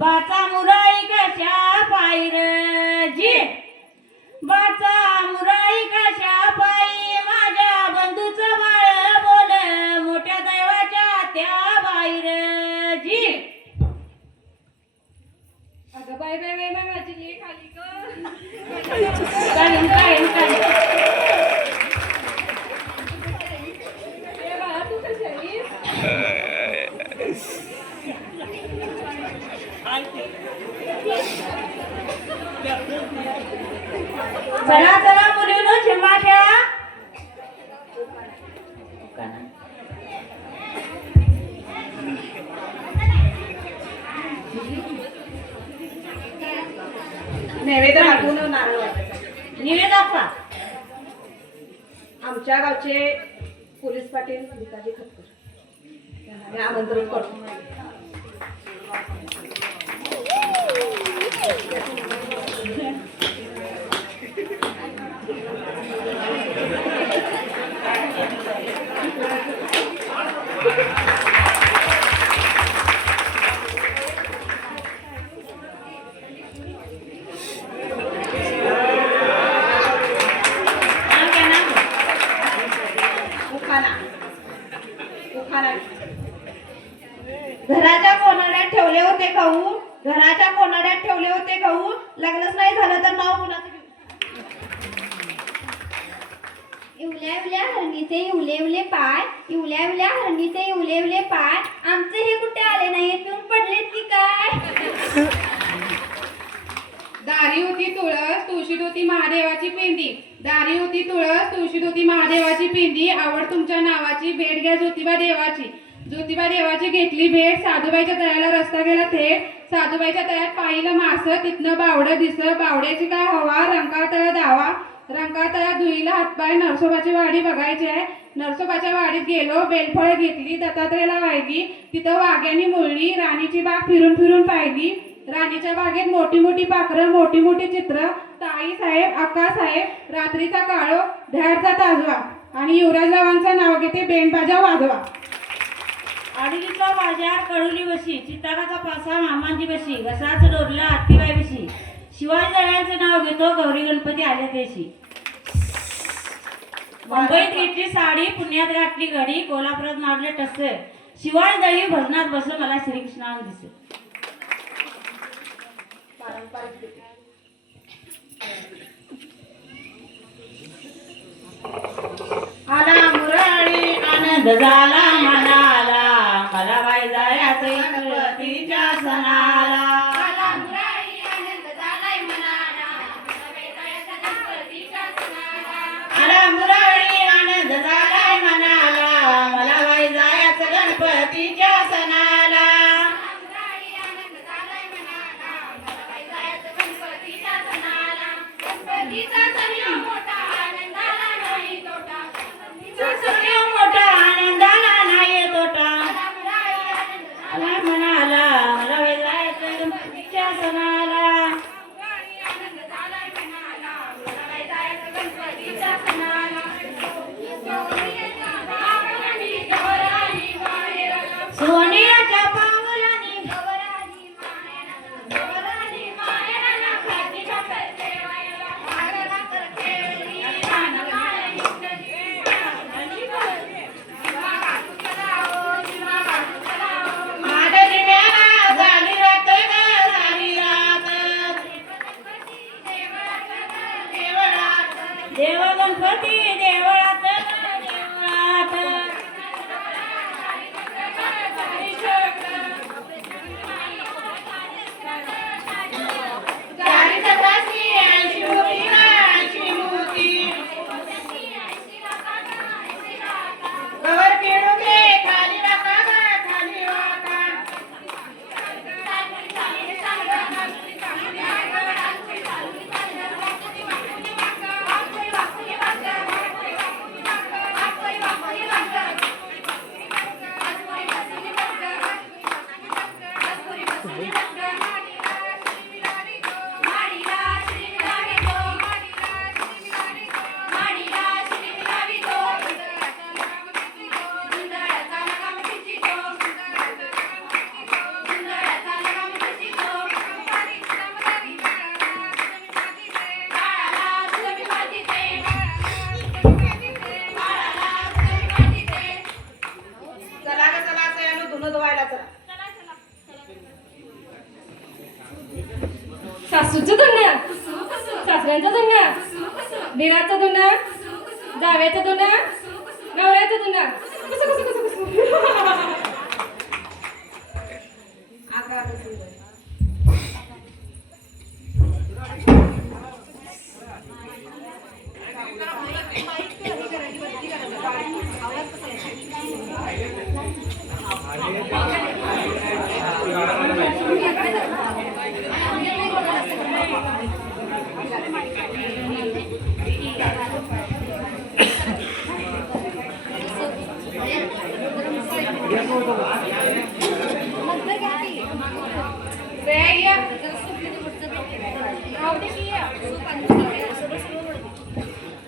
बाचा मुराई कशा पायी र जी बाचा मुराई कशा पायी माझ्या बंधूचं बाळ बोल मोठ्या दैवाच्या त्या बाहेर जी अगं बाय बाय बाय बाय माझी लेक आली काय तू कशी चला चला मुलीनो झिम्मा खेळा नैवेद्य दाखवून नारळ निवेद दाखवा. आमच्या गावचे पोलीस पाटील भिकाजी खटकर यांना आमंत्रित करतो. घराच्या कोनाड्यात ठेवले होते गहू घराच्या कोनाड्यात ठेवले होते गहू लग्नच नाही झालं तर नाव कुणाचं इवल्या इवल्या हरणीचे इवले इवले पाय इवल्या इवल्या हरणीचे इवले इवले पाय आमचे हे कुठे आले नाहीत पिऊन पडलेत की काय. दारी होती तुळस तुळशीत होती महादेवाची पेंडी दारी होती तुळस तुळशीत होती महादेवाची पेंडी आवड तुमच्या नावाची भेट घ्या ज्योतिबा देवाची ज्योतिबा देवाची घेतली भेट साधूबाईच्या तळ्याला रस्ता गेला थेट साधूबाईच्या तळ्यात पाहिलं मास तिथनं बावडं दिसलं बावड्याची काय हवा रंकातळ दावा रंकातळ्यात धुईला हातपाय नरसोबाची वाडी बघायची आहे नरसोबाच्या वाडीत गेलो बेलफळ घेतली दत्तात्रेयाला वाहिली तिथं वाघ्यानी मुळली राणीची बाग फिरून फिरून पाहिली राणीच्या बागेत मोठी मोठी पाखरं मोठी मोठी चित्र ताई साहेब अक्का साहेब रात्रीचा काळो धैर्यचा ताजवा आणि युवराजरावांचं नाव घेते बेंडबाजा वाजवा. आडवीचा बाजार कळुली बशी चिताकाचा पासा मामांची बशी घसाच डोरला आत्तीबाई बशी शिवाजी दळ्यांचं नाव घेतो गौरी गणपती आल्या देशी. मुंबईत घेतली साडी पुण्यात घातली घडी कोल्हापुरात मारले टस्से शिवाजी दळी भजनात बसलं मला श्रीकृष्णानं दिसे. आला मुरळी आनंद झाला मनाला मला बाई जायचं गणपतीच्या सणाला. आला मुरारी आनंद झालाय मनाला मला बाई जायचं गणपतीच्या सणाला. आला मुरळी आनंद झालाय मनाला मला बाई जायचं गणपतीच्या सणाला. गणपतीचा सण मोठा आनंदाला नाही तोटा सण मोठा आनंदाला नाही तोटा आला मनाला मला बाई जायचं गणपतीच्या सणाला. सोनियाच्या पावलांनी माझ्या दिव्याला झाली रात ग झाली रात देव गणपती देवळात देवळात गाडी तपासली 80 मूर्ती 80 मूर्ती कवर खेळू दे खाली वाका ग खाली वाका. कोणाचं धुणं? दिराचं धुणं, जाव्याचं धुणं, नवऱ्याचं धुणं. कुसू, कुसू, कुसू, कुसू. आगा, आगा, सुंदर.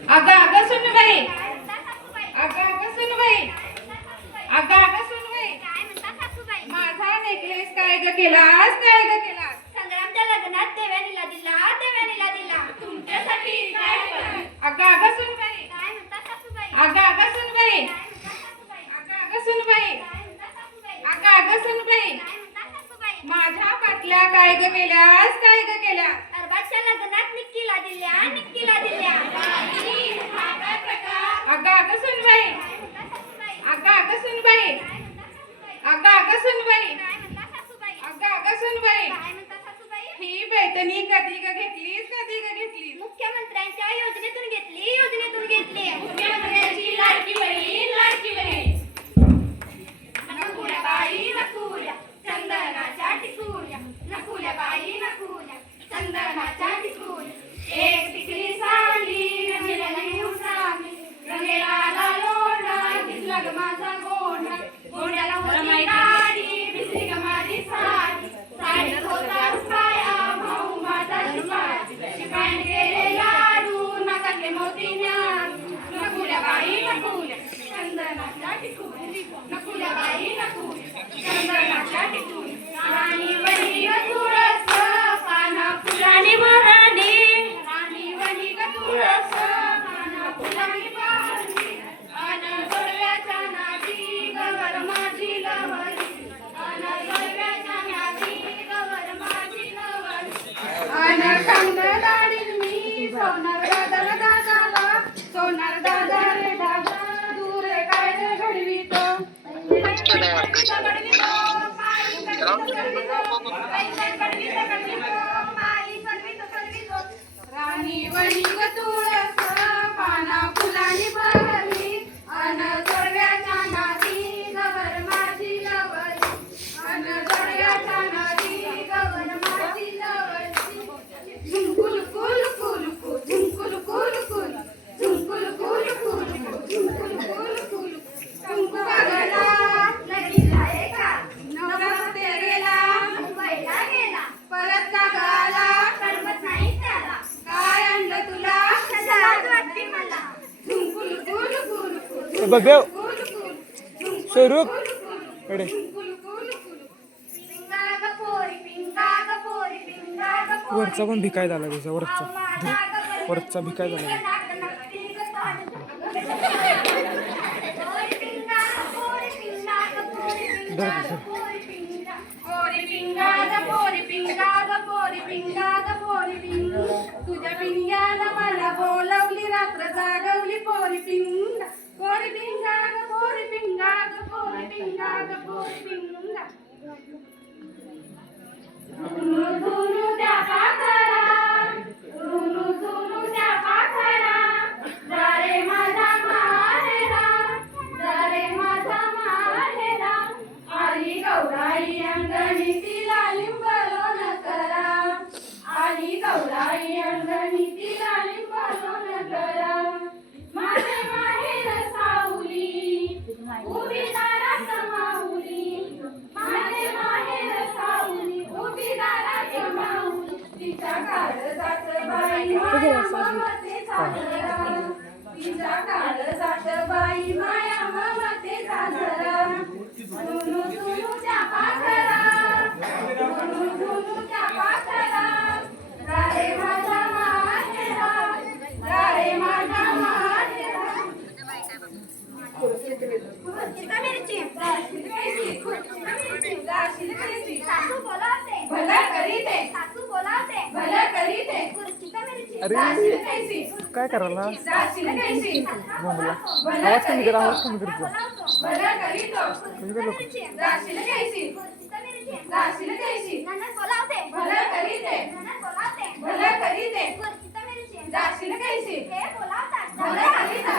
अगं अगं सुनबाई, अगं अगं सुनबाई, अगं अगं सुनबाई, माझा नेकलेस काय ग केलास, काय ग केलास? संग्रामच्या लग्नात देव्यानीला दिला, देव्यानीला दिला. तुमच्यासाठी काय करू? अगं अगं सुनबाई, काय म्हणता सासूबाई? अगं अगं सुनबाई, काय म्हणता सासूबाई? अगं अगं सुनबाई, काय म्हणता सासूबाई? अगं अगं सुनबाई, काय म्हणता सासूबाई? माझ्या पाटल्या काय ग केल्यास, काय ग केल्यास? अरबाजच्या लग्नात निक्कीला दिल्या, निक्कीला दिल्या. अगं अगं सुनबाई, काय म्हणता सासूबाई? अगं अगं सुनबाई, काय म्हणता सासूबाई? अगं अगं सुनबाई, काय म्हणता सासूबाई? अगं अगं सुनबाई, काय म्हणता सासूबाई? ही पैठणी कधी ग घेतलीस, कधी ग घेतलीस? मुख्यमंत्र्यांच्या योजनेतून घेतली, योजनेतून घेतली. मुख्यमंत्र्यांची लाडकी बहीण, लाडकी बहीण. नकुल्या बाई नकुल्या, चंदनाच्या टिकुल्या, नकुल्या बाई नकुल्या, चंदनाच्या टिकुल्या. एक टिकली साली, रंगेला नेऊन साली, रंगेला आला लोढा, दिसला ग माझा गोंडा. गोंड्याला होती गाडी, भिजली ग माझी साडी, साडीत होता रुपया, भाऊ माझा शिपाया. शिपायाने केले लाडू, नाकातले मोती न्याडू. नकुल्या बाई नकुल्या, चंदनाच्या टिकुल्या, नकुल्या बाई नकुल्या, चंदनाच्या टिकुल्या. राणी वणी ग तुळस, पाना फुलानी बहरली, राणी वणी ग तुळस, पाना फुलानी बहरली. अन गोडव्याच्या नादी गवर माझी लवली, अन गोडव्याच्या नादी गवर माझी लवली. अन कंगन दाढीत मी सोनार दादाला दादाला, सोनार दादा रे दादा, दूर काय रे घडवीतो. राणी वणी ग तुळस, पाना फुलानी बहरली, अन जोडव्याच्या नादी गवर माझी लवली, अन जोडव्याच्या नादी गवर माझी लवली. झुंकुल कुल कुल कुल, झुंकुल कुल कुल, झुंकुल कुल कुल कुल, झुंकुल कुल कुल. कुंकू कागला लगीनला एका नवरात्र गेला, मुंबईला गेला, परत कागला करमत नाही त्याला. काय आणलं तुला? लाज वाटते मला. झुंकुल कुल कुल कुल, बघ कुल कुल, स्वरूप कुल कुल कुल कुल. पिंगा ग पोरी, पिंगा ग पोरी, पिंगा ग पोरी. वरचा पण भिकाय झाला त्याचा वरचा माझा ग वरचा भिकाय झाला नाक नक्की ग ताड. पोरी पिंगा ग पोरी, पिंगा ग पोरी, पिंगा ग पोरी, पिंगा. पोरी पिंगा ग पोरी पिंगा ग पोरी पिंगा ग पोरी पिंगा. तुझ्या पिंग्यानं मला बोलवली, रात्र जागवली पोरी पिंगा. पोरी पिंगा ग पोरी पिंगा ग पोरी पिंगा ग पोरी पिंगा. धुनू धुनू त्या पाखरा, धुनू धुनू त्या पाखरा, जा रे माझा माहेरा, जा रे माझा माहेरा. आली गौराई अंगणी तिला लिंब लोण करा, आली गौराई अंगणी तिला लिंब लोण करा. माझे माहेर सावली, उभी दारात माऊली, माझे माहेर सावली, उभी दारात माऊली. तिच्या काळजात बाई माया ममतेचा झरा, तिच्या काळजात बाई माया ममतेचा झरा. धुनू धुनू त्या पाखरा, धुनू धुनू त्या पाखरा, जा रे माझा माहेरा, जा रे माझा माहेरा. खुर्चीचा मिरची, जाशील कशी, सासू बोलावते, भलं करीते, सासू बोलावते, भलं करीते. खुर्चीचा मिरची, अरे जाशील कैसी काय करायला जाशील कैसी बोंबला आवाज कमी कर जा भला करीतो म्हणजे लोक जाशील कैसी जाशील कैसी भला करीते भला करीते जाशील कैसी भला करीता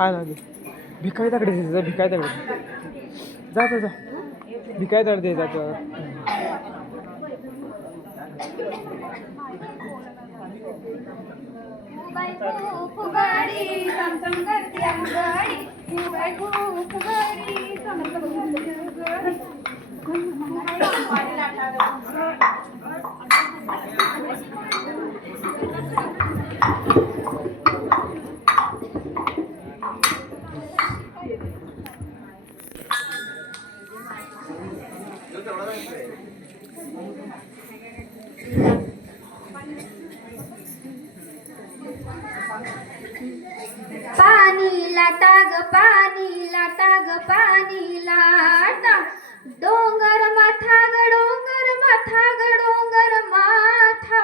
हाय ना भिकाई ताकडे द्यायचं भिकाई ताकडे जा जा भिकाई ताकडे द्यायचा फुगाडी चमचम करते अंगाडी फुगाई फुगाडी चमचम करते पाणी लाटा ग पाणी लाटा ग पाणी लाटा डोंगर माथा ग डोंगर माथा ग डोंगर माथा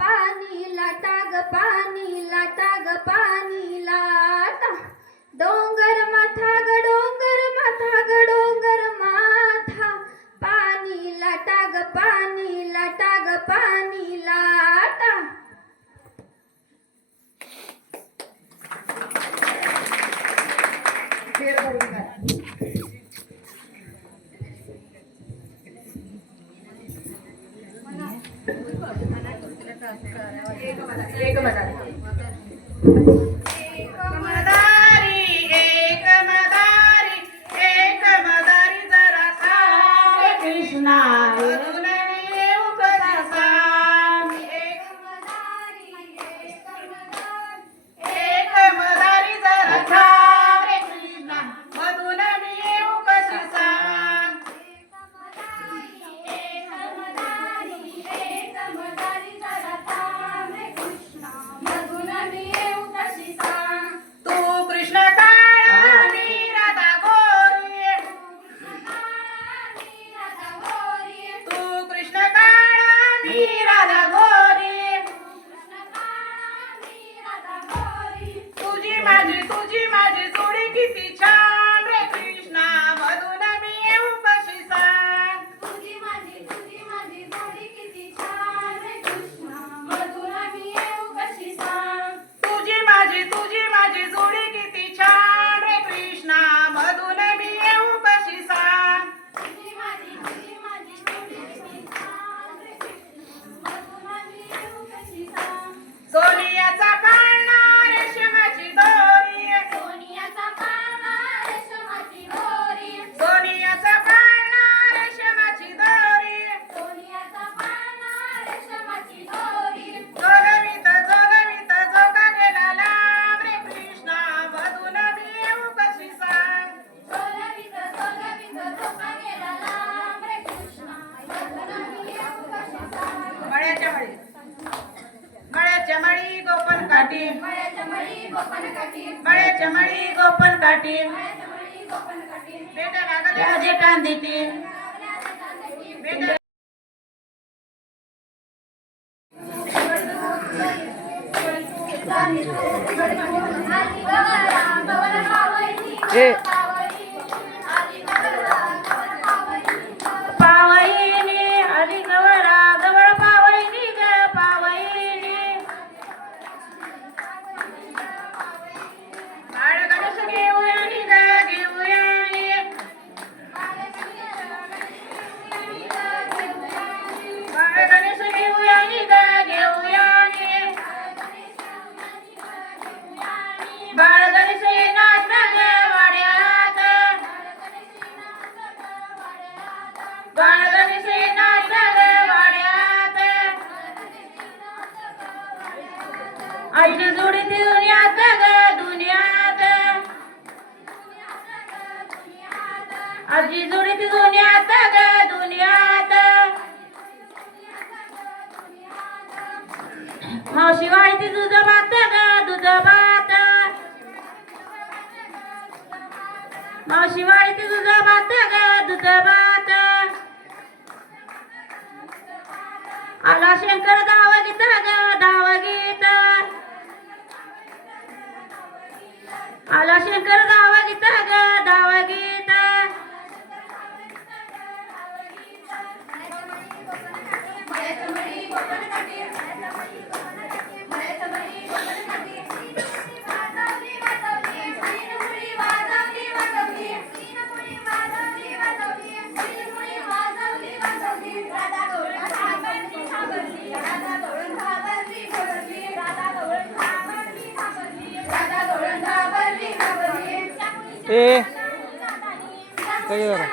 पाणी लाटा ग पाणी लाटा ग पाणी लाटा डोंगर माथा ग डोंगर माथा ग डोंगर माथा पाणी लाटा ग पाणी लाटा ग पाणी लाटा तुझी माझी जोडी किती छान रे कृष्णा मधून मी येऊ कशी सांग तुझी माझी जोडी किती छान रे कृष्णा मधून मी येऊ कशी सांग तुझी माझी जोडी किती छान रे कृष्णा मधून मी येऊ कशी सांग तुझी माझी जोडी किती छान रे कृष्णा मधून मी येऊ कशी सांग सोनियाचा पाळणा रेशमाची दोरी सोनियाचा पाळणा रेशमाची दोरी सोनियाचा पाळणा रेशमाची दोरी सोनियाचा पाळणा रेशमाची दोरी जोगवीत झोका गेला लांब रे कृष्णा मधून मी येऊ कशी सांग जोगवीत झोका गेला लांब रे कृष्णा मधून मी येऊ कशी सांग मळ्याच्या मळी गोपन काठी मळ्याच्या मळी गोपन काठी बेटा लागल्या जेटान देते ए पावईनी आली गवळा गवळ पावईनी ग पावई आईने जोडी ती दुनियात ग दुनियात आजी जोडी ती दुनियात ग दुनियात मावशी वाळी ती दूध भात ग दूध भात मावशी वाळी ती दूध भात ग दूध भात आला शंकर धाव गीत ग धाव गीत आला शंकर धाव गीत ग धाव गीत ए सगळे जरा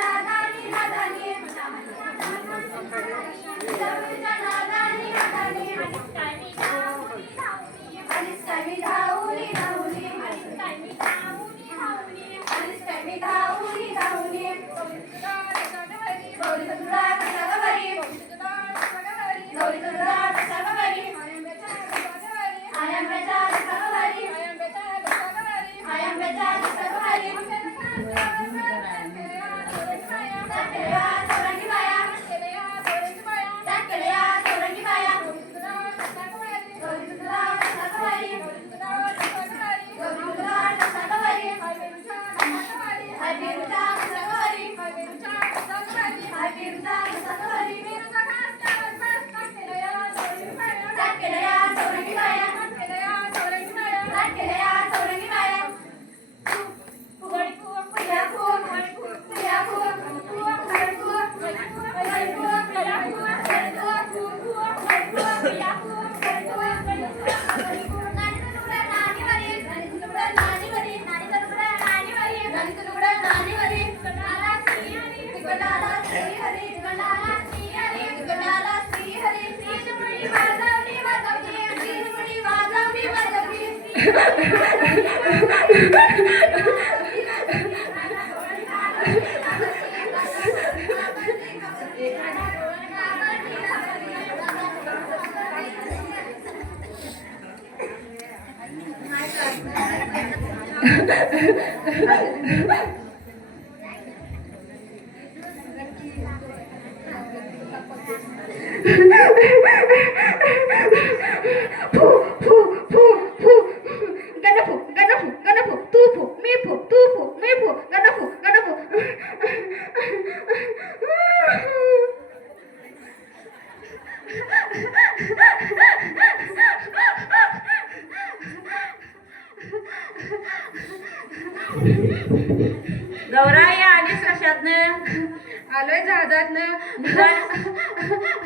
गौराई आलीस कशातनं आलोय जहाजातनं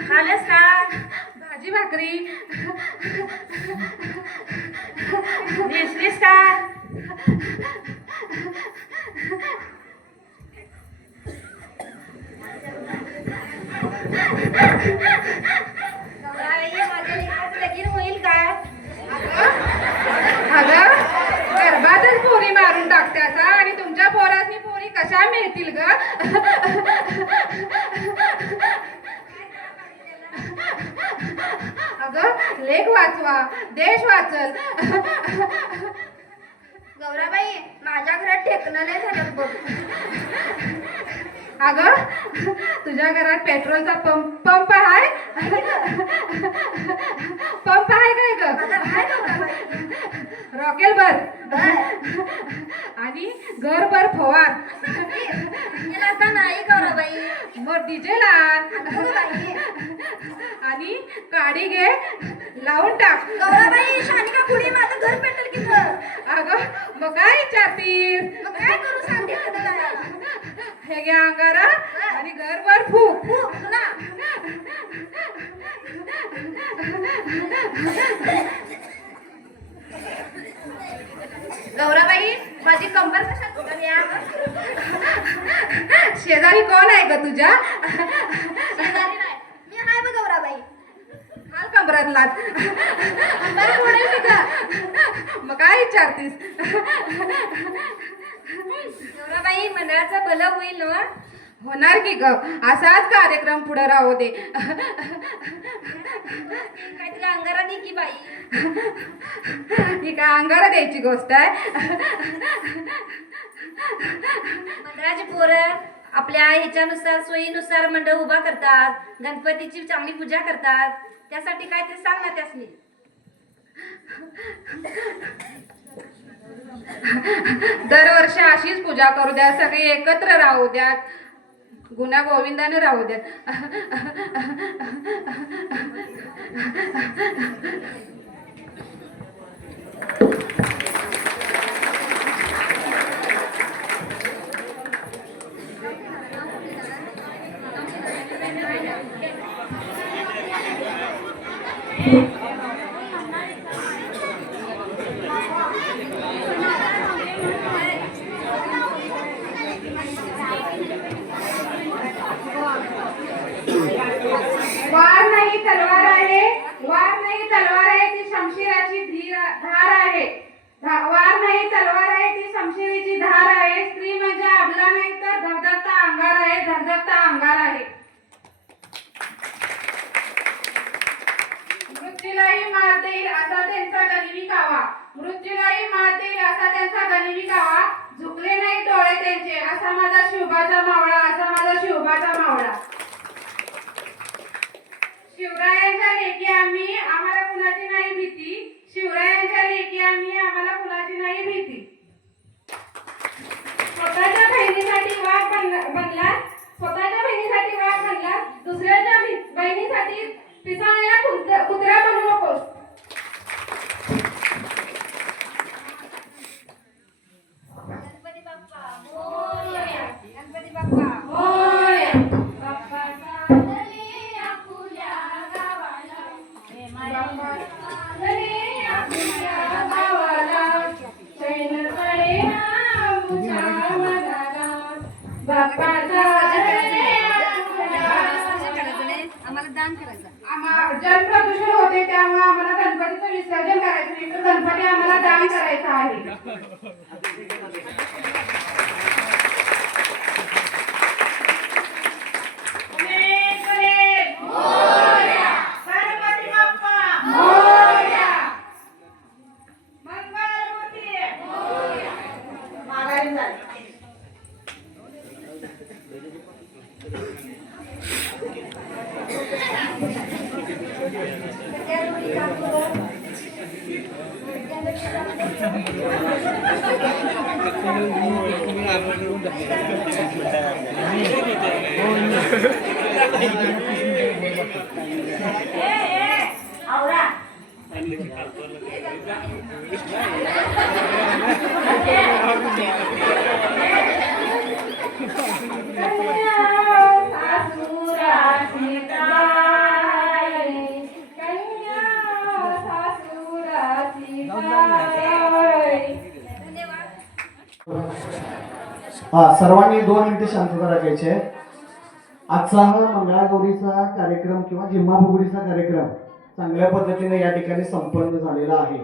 खालेस का भाजी भाकरी दिसलीस का होईल का अगं गर्भातच पोरी मारून टाकत्याचा आणि तुमच्या पोरासनी पोरी कशा मिळतील ग अगं लेख वाचवा देश वाचल गौराबाई माझ्या घरात ठेकणं नाही झालं बघ. अगं तुझ्या घरात पेट्रोलचा पंप आहे पंप आहे काय ग रॉकेल बर आणि घरभर फवार आता नाही गौराबाई मग डिझेल आण आणि काडी घे लावून टाक गौराबाई शानिका कुणी माझं घर पेटेल की अगं मग काय विचारतीस मग काय करू सांगते हे घ्या अंगारा आणि घरभर फूक ना गौराबाई माझी कंबर कशात दुखली शेजारी कोण आहे ग तुझ्या शेजारी नाही मी हाय बघ गौराबाई घाल कमरातला मग काय विचारतीस बाई मंडळाचं भलं होईल ना होणार की ग असाच कार्यक्रम पुढे राहू दे काहीतरी अंगारा दे की बाई ही काय अंगारा द्यायची गोष्ट आहे मंडळाची पोरं आपल्या ह्याच्यानुसार सोयीनुसार मंडळ उभा करतात गणपतीची चांगली पूजा करतात त्यासाठी काय ते सांग ना त्यासनी दरवर्षी अशीच पूजा करू द्या सगळे एकत्र राहू द्या गुन्हा गोविंदाने राहू द्यात वार नाही तलवार आहे वार नाही तलवार आहे ती शमशिराची धार आहे वार नाही तलवार आहे ती शमशिरीची धार आहे स्त्री म्हणजे अबला नाही तर धगधगता अंगार आहे धगधगता अंगार आहे मृत्यूलाही मार देईल असा त्यांचा गनिमी कावा मृत्यूलाही मार देईल असा त्यांचा गनिमी कावा झुकले नाही डोळे त्यांचे असा माझा शिवबाचा मावळा असा माझा शिवबाचा मावळा शिवरायांच्या लेकी आम्ही आम्हाला कुणाची नाही भीती शिवरायांच्या लेकी आम्ही आम्हाला कुणाची नाही भीती स्वतःच्या बहिणीसाठी वाघ बनला स्वतःच्या बहिणीसाठी वाघ बनला दुसऱ्याच्या बहिणीसाठी पिसाळलेला कुत्रा बनू नकोस गणपती बाप्पा मोरया गणपती बाप्पा मोरया बाप्पा आम्हाला दान करायचं जल प्रदूषण होते त्यामुळे आम्हाला गणपतीचं विसर्जन करायचं नाही तर गणपती आम्हाला दान करायचा आहे सर्वांनी 2 मिनिटे शांतता राखायची आहे. आजचा हा मंगळागौरीचा कार्यक्रम किंवा जिम्माफुगडीचा कार्यक्रम चांगल्या पद्धतीने या ठिकाणी संपन्न झालेला आहे.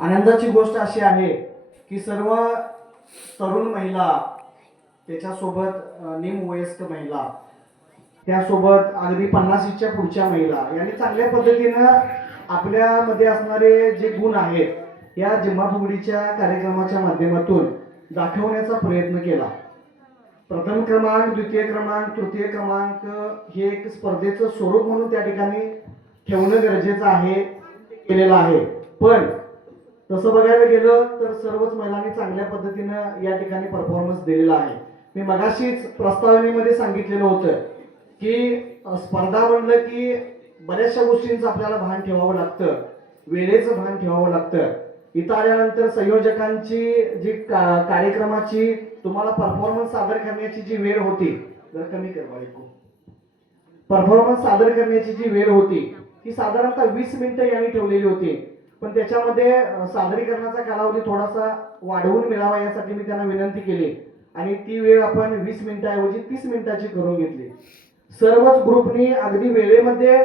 आनंदाची गोष्ट अशी आहे की सर्व तरुण महिला त्याच्यासोबत निमवयस्क महिला त्यासोबत अगदी 50च्या पुढच्या महिला यांनी चांगल्या पद्धतीनं आपल्यामध्ये असणारे जे गुण आहेत या जिम्माफुगडीच्या कार्यक्रमाच्या माध्यमातून दाखवण्याचा प्रयत्न केला. प्रथम क्रमांक, द्वितीय क्रमांक, तृतीय क्रमांक हे एक स्पर्धेचं स्वरूप म्हणून त्या ठिकाणी ठेवणं गरजेचं आहे केलेलं आहे. पण तसं बघायला गेलं तर सर्वच महिलांनी चांगल्या पद्धतीनं या ठिकाणी परफॉर्मन्स दिलेला आहे. मी मगाशीच प्रस्तावनेमध्ये सांगितलेलं होतं की स्पर्धा म्हणलं की बऱ्याचशा गोष्टींचं आपल्याला भान ठेवावं लागतं, वेळेचं भान ठेवावं लागतं. इथं आल्यानंतर संयोजकांची जी कार्यक्रमाची तुम्हाला परफॉर्मन्स सादर करण्याची जी वेळ होती जर कमी करवायको परफॉर्मन्स सादर करण्याची जी वेळ होती ती साधारणतः 20 मिनिटं यांनी ठेवलेली होती. पण त्याच्यामध्ये सादरीकरणाचा कालावधी थोडासा वाढवून मिळावा यासाठी मी त्यांना विनंती केली आणि ती वेळ आपण 20 मिनिटाऐवजी 30 मिनिटाची करून घेतली. सर्वच ग्रुपनी अगदी वेळेमध्ये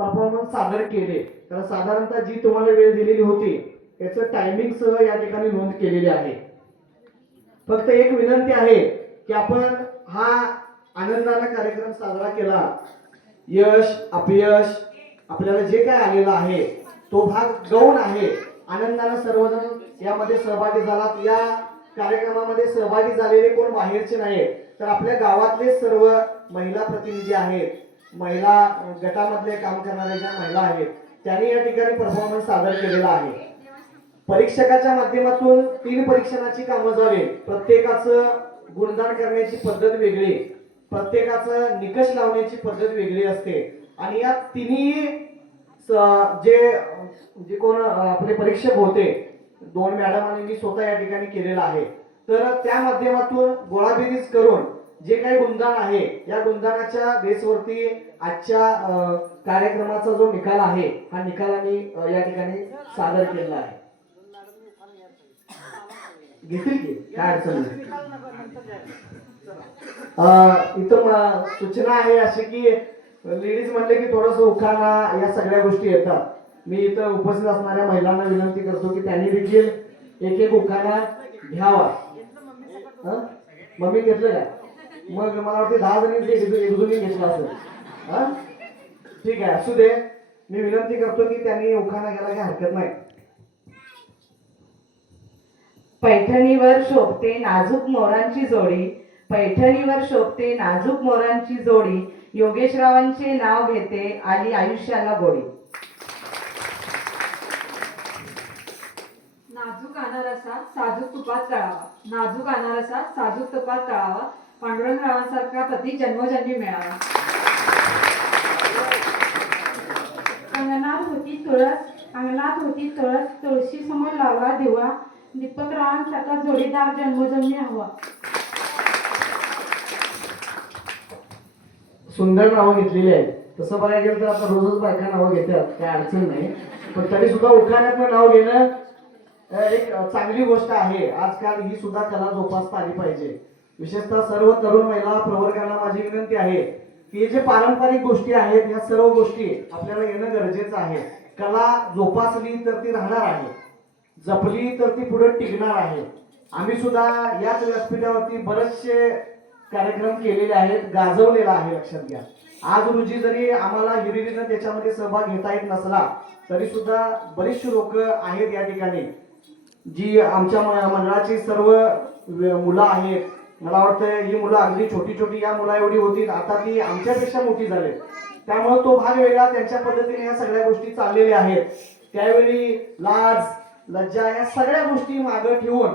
परफॉर्मन्स सादर केले. तर साधारणतः जी तुम्हाला वेळ दिलेली होती त्याचं टायमिंग सह या ठिकाणी नोंद केलेली आहे. फक्त एक विनंती आहे की आपण हा आनंदाने कार्यक्रम साजरा केला. यश अपयश आपल्याला जे काय आलेलं आहे तो भाग गौण आहे. आनंदाने सर्वजण यामध्ये सहभागी झालात. या कार्यक्रमामध्ये सहभागी झालेले कोण बाहेरचे नाही, तर आपल्या गावातले सर्व महिला प्रतिनिधी आहेत, महिला गटामधले काम करणाऱ्या ज्या महिला आहेत त्यांनी या ठिकाणी परफॉर्मन्स सादर केलेला आहे. परीक्षकाच्या माध्यमातून 3 परीक्षणाची कामं झाली. प्रत्येकाचं गुणगान करण्याची पद्धत वेगळी, प्रत्येकाचं निकष लावण्याची पद्धत वेगळी असते. आणि या तिन्ही जे कोण आपले परीक्षक होते 2 मॅडम आणि मी स्वतः या ठिकाणी केलेला आहे. तर त्या माध्यमातून गोळाबेरीज करून जे काही गुणगान आहे या गुणगानाच्या बेसवरती आजच्या कार्यक्रमाचा जो निकाल आहे हा निकाल आम्ही या ठिकाणी सादर केलेला आहे. घेतील की काय अडचण नाही. इथं सूचना आहे अशी की लेडीज म्हणले की थोडस उखाणा या सगळ्या गोष्टी येतात. मी इथं उपस्थित असणाऱ्या महिलांना विनंती करतो की त्यांनी देखील एक एक उखाणा घ्यावा. मम्मी घेतलं काय? मग मला वाटते 10 जणी घेतला असेल. ठीक आहे, असू दे. मी विनंती करतो की त्यांनी उखाणा घ्यायला काही हरकत नाही. पैठणीवर शोभते नाजूक मोरांची जोडी, पैठणीवर शोभते नाजूक मोरांची जोडी, योगेशरावांचे नाव घेते आली आयुष्याला गोडी. नाजूक अनारसा साजूक तुपात तळावा, नाजूक अनारसा साजूक तुपात तळावा, पांडुरंगरावांसारखा पती जन्मोजन्मी मिळावा. अंगणात होती तुळस, तुळशी समोर लावला दिवा, दीपकरावांसारखा जोडीदार जन्मोजन्मी हवा. सुंदर नावं घेतलेली आहेत. तसं बघायला गेलं तर आता रोजच बायका नावं घेतात, काय अडचण नाही. पण तरी सुद्धा उखाण्यातलं नाव घेणं एक चांगली गोष्ट आहे. आजकाल ही सुद्धा कला जोपासता आली पाहिजे. विशेषतः सर्व तरुण महिला प्रवर्गाला माझी विनंती आहे की जे पारंपरिक गोष्टी आहेत या सर्व गोष्टी आपल्याला येणं गरजेचं आहे. कला जोपासली तर ती राहणार आहे, जपली तर ती पुढे टिकणार आहे. आम्ही सुद्धा याच व्यासपीठावरती बरेचसे कार्यक्रम केलेले आहेत, गाजवलेला आहे. लक्षात घ्या, आज रोजी जरी आम्हाला हिरिरीनं त्याच्यामध्ये सहभाग घेता येत नसला तरी सुद्धा बरीचशी लोक आहेत या ठिकाणी जी आमच्या मंडळाची सर्व मुलं आहेत. मला वाटतं ही मुलं अगदी छोटी छोटी या मुला एवढी होती, आता ती आमच्यापेक्षा मोठी झाली. त्यामुळे तो भाग वेगळा, त्यांच्या पद्धतीने या सगळ्या गोष्टी चाललेल्या आहेत. त्यावेळी लाज लज्जा या सगळ्या गोष्टी मागे ठेवून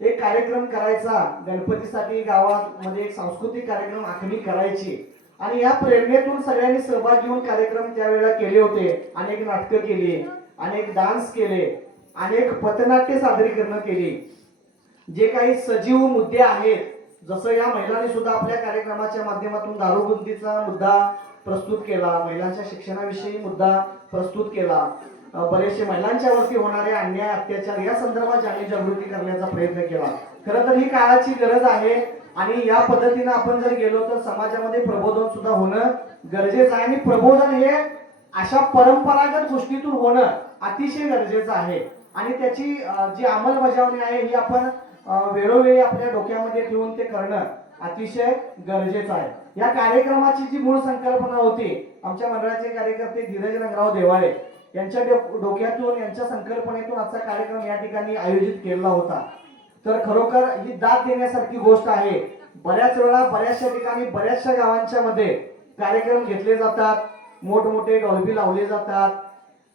एक कार्यक्रम करायचा. गणपतीसाठी गावामध्ये एक सांस्कृतिक कार्यक्रम आखणी करायची आणि या प्रेरणेतून सगळ्यांनी सहभाग घेऊन कार्यक्रम त्यावेळेला केले होते. अनेक नाटकं केली, अनेक डान्स केले, अनेक पथनाट्य सादरीकरण केली. जे काही सजीव मुद्दे आहेत, जसं या महिलांनी सुद्धा आपल्या कार्यक्रमाच्या माध्यमातून दारूबंदीचा मुद्दा प्रस्तुत केला, महिलांच्या शिक्षणाविषयी मुद्दा प्रस्तुत केला, बरेचसे महिलांच्या वरती होणारे अन्याय अत्याचार या संदर्भात जागृती करण्याचा प्रयत्न केला. खरं तर ही काळाची गरज आहे आणि या पद्धतीने आपण जर गेलो तर समाजामध्ये प्रबोधन सुद्धा होणं गरजेचं आहे. आणि प्रबोधन हे अशा परंपरागत गोष्टीतून होणं अतिशय गरजेचं आहे आणि त्याची जी अंमलबजावणी आहे ही आपण वेळोवेळी आपल्या डोक्यामध्ये ठेवून ते करणं अतिशय गरजेचं आहे. या कार्यक्रमाची जी मूळ संकल्पना होती, आमच्या मंडळाचे कार्यकर्ते धीरज रंगराव देवाळे यांच्या डोक्यातून, यांच्या संकल्पनेतून आजचा कार्यक्रम या ठिकाणी आयोजित केलेला होता. तर खरोखर ही दाद देण्यासारखी गोष्ट आहे. बऱ्याच वेळा बऱ्याचशा ठिकाणी बऱ्याचशा गावांच्या मध्ये कार्यक्रम घेतले जातात, मोठमोठे डॉल्बी लावले जातात,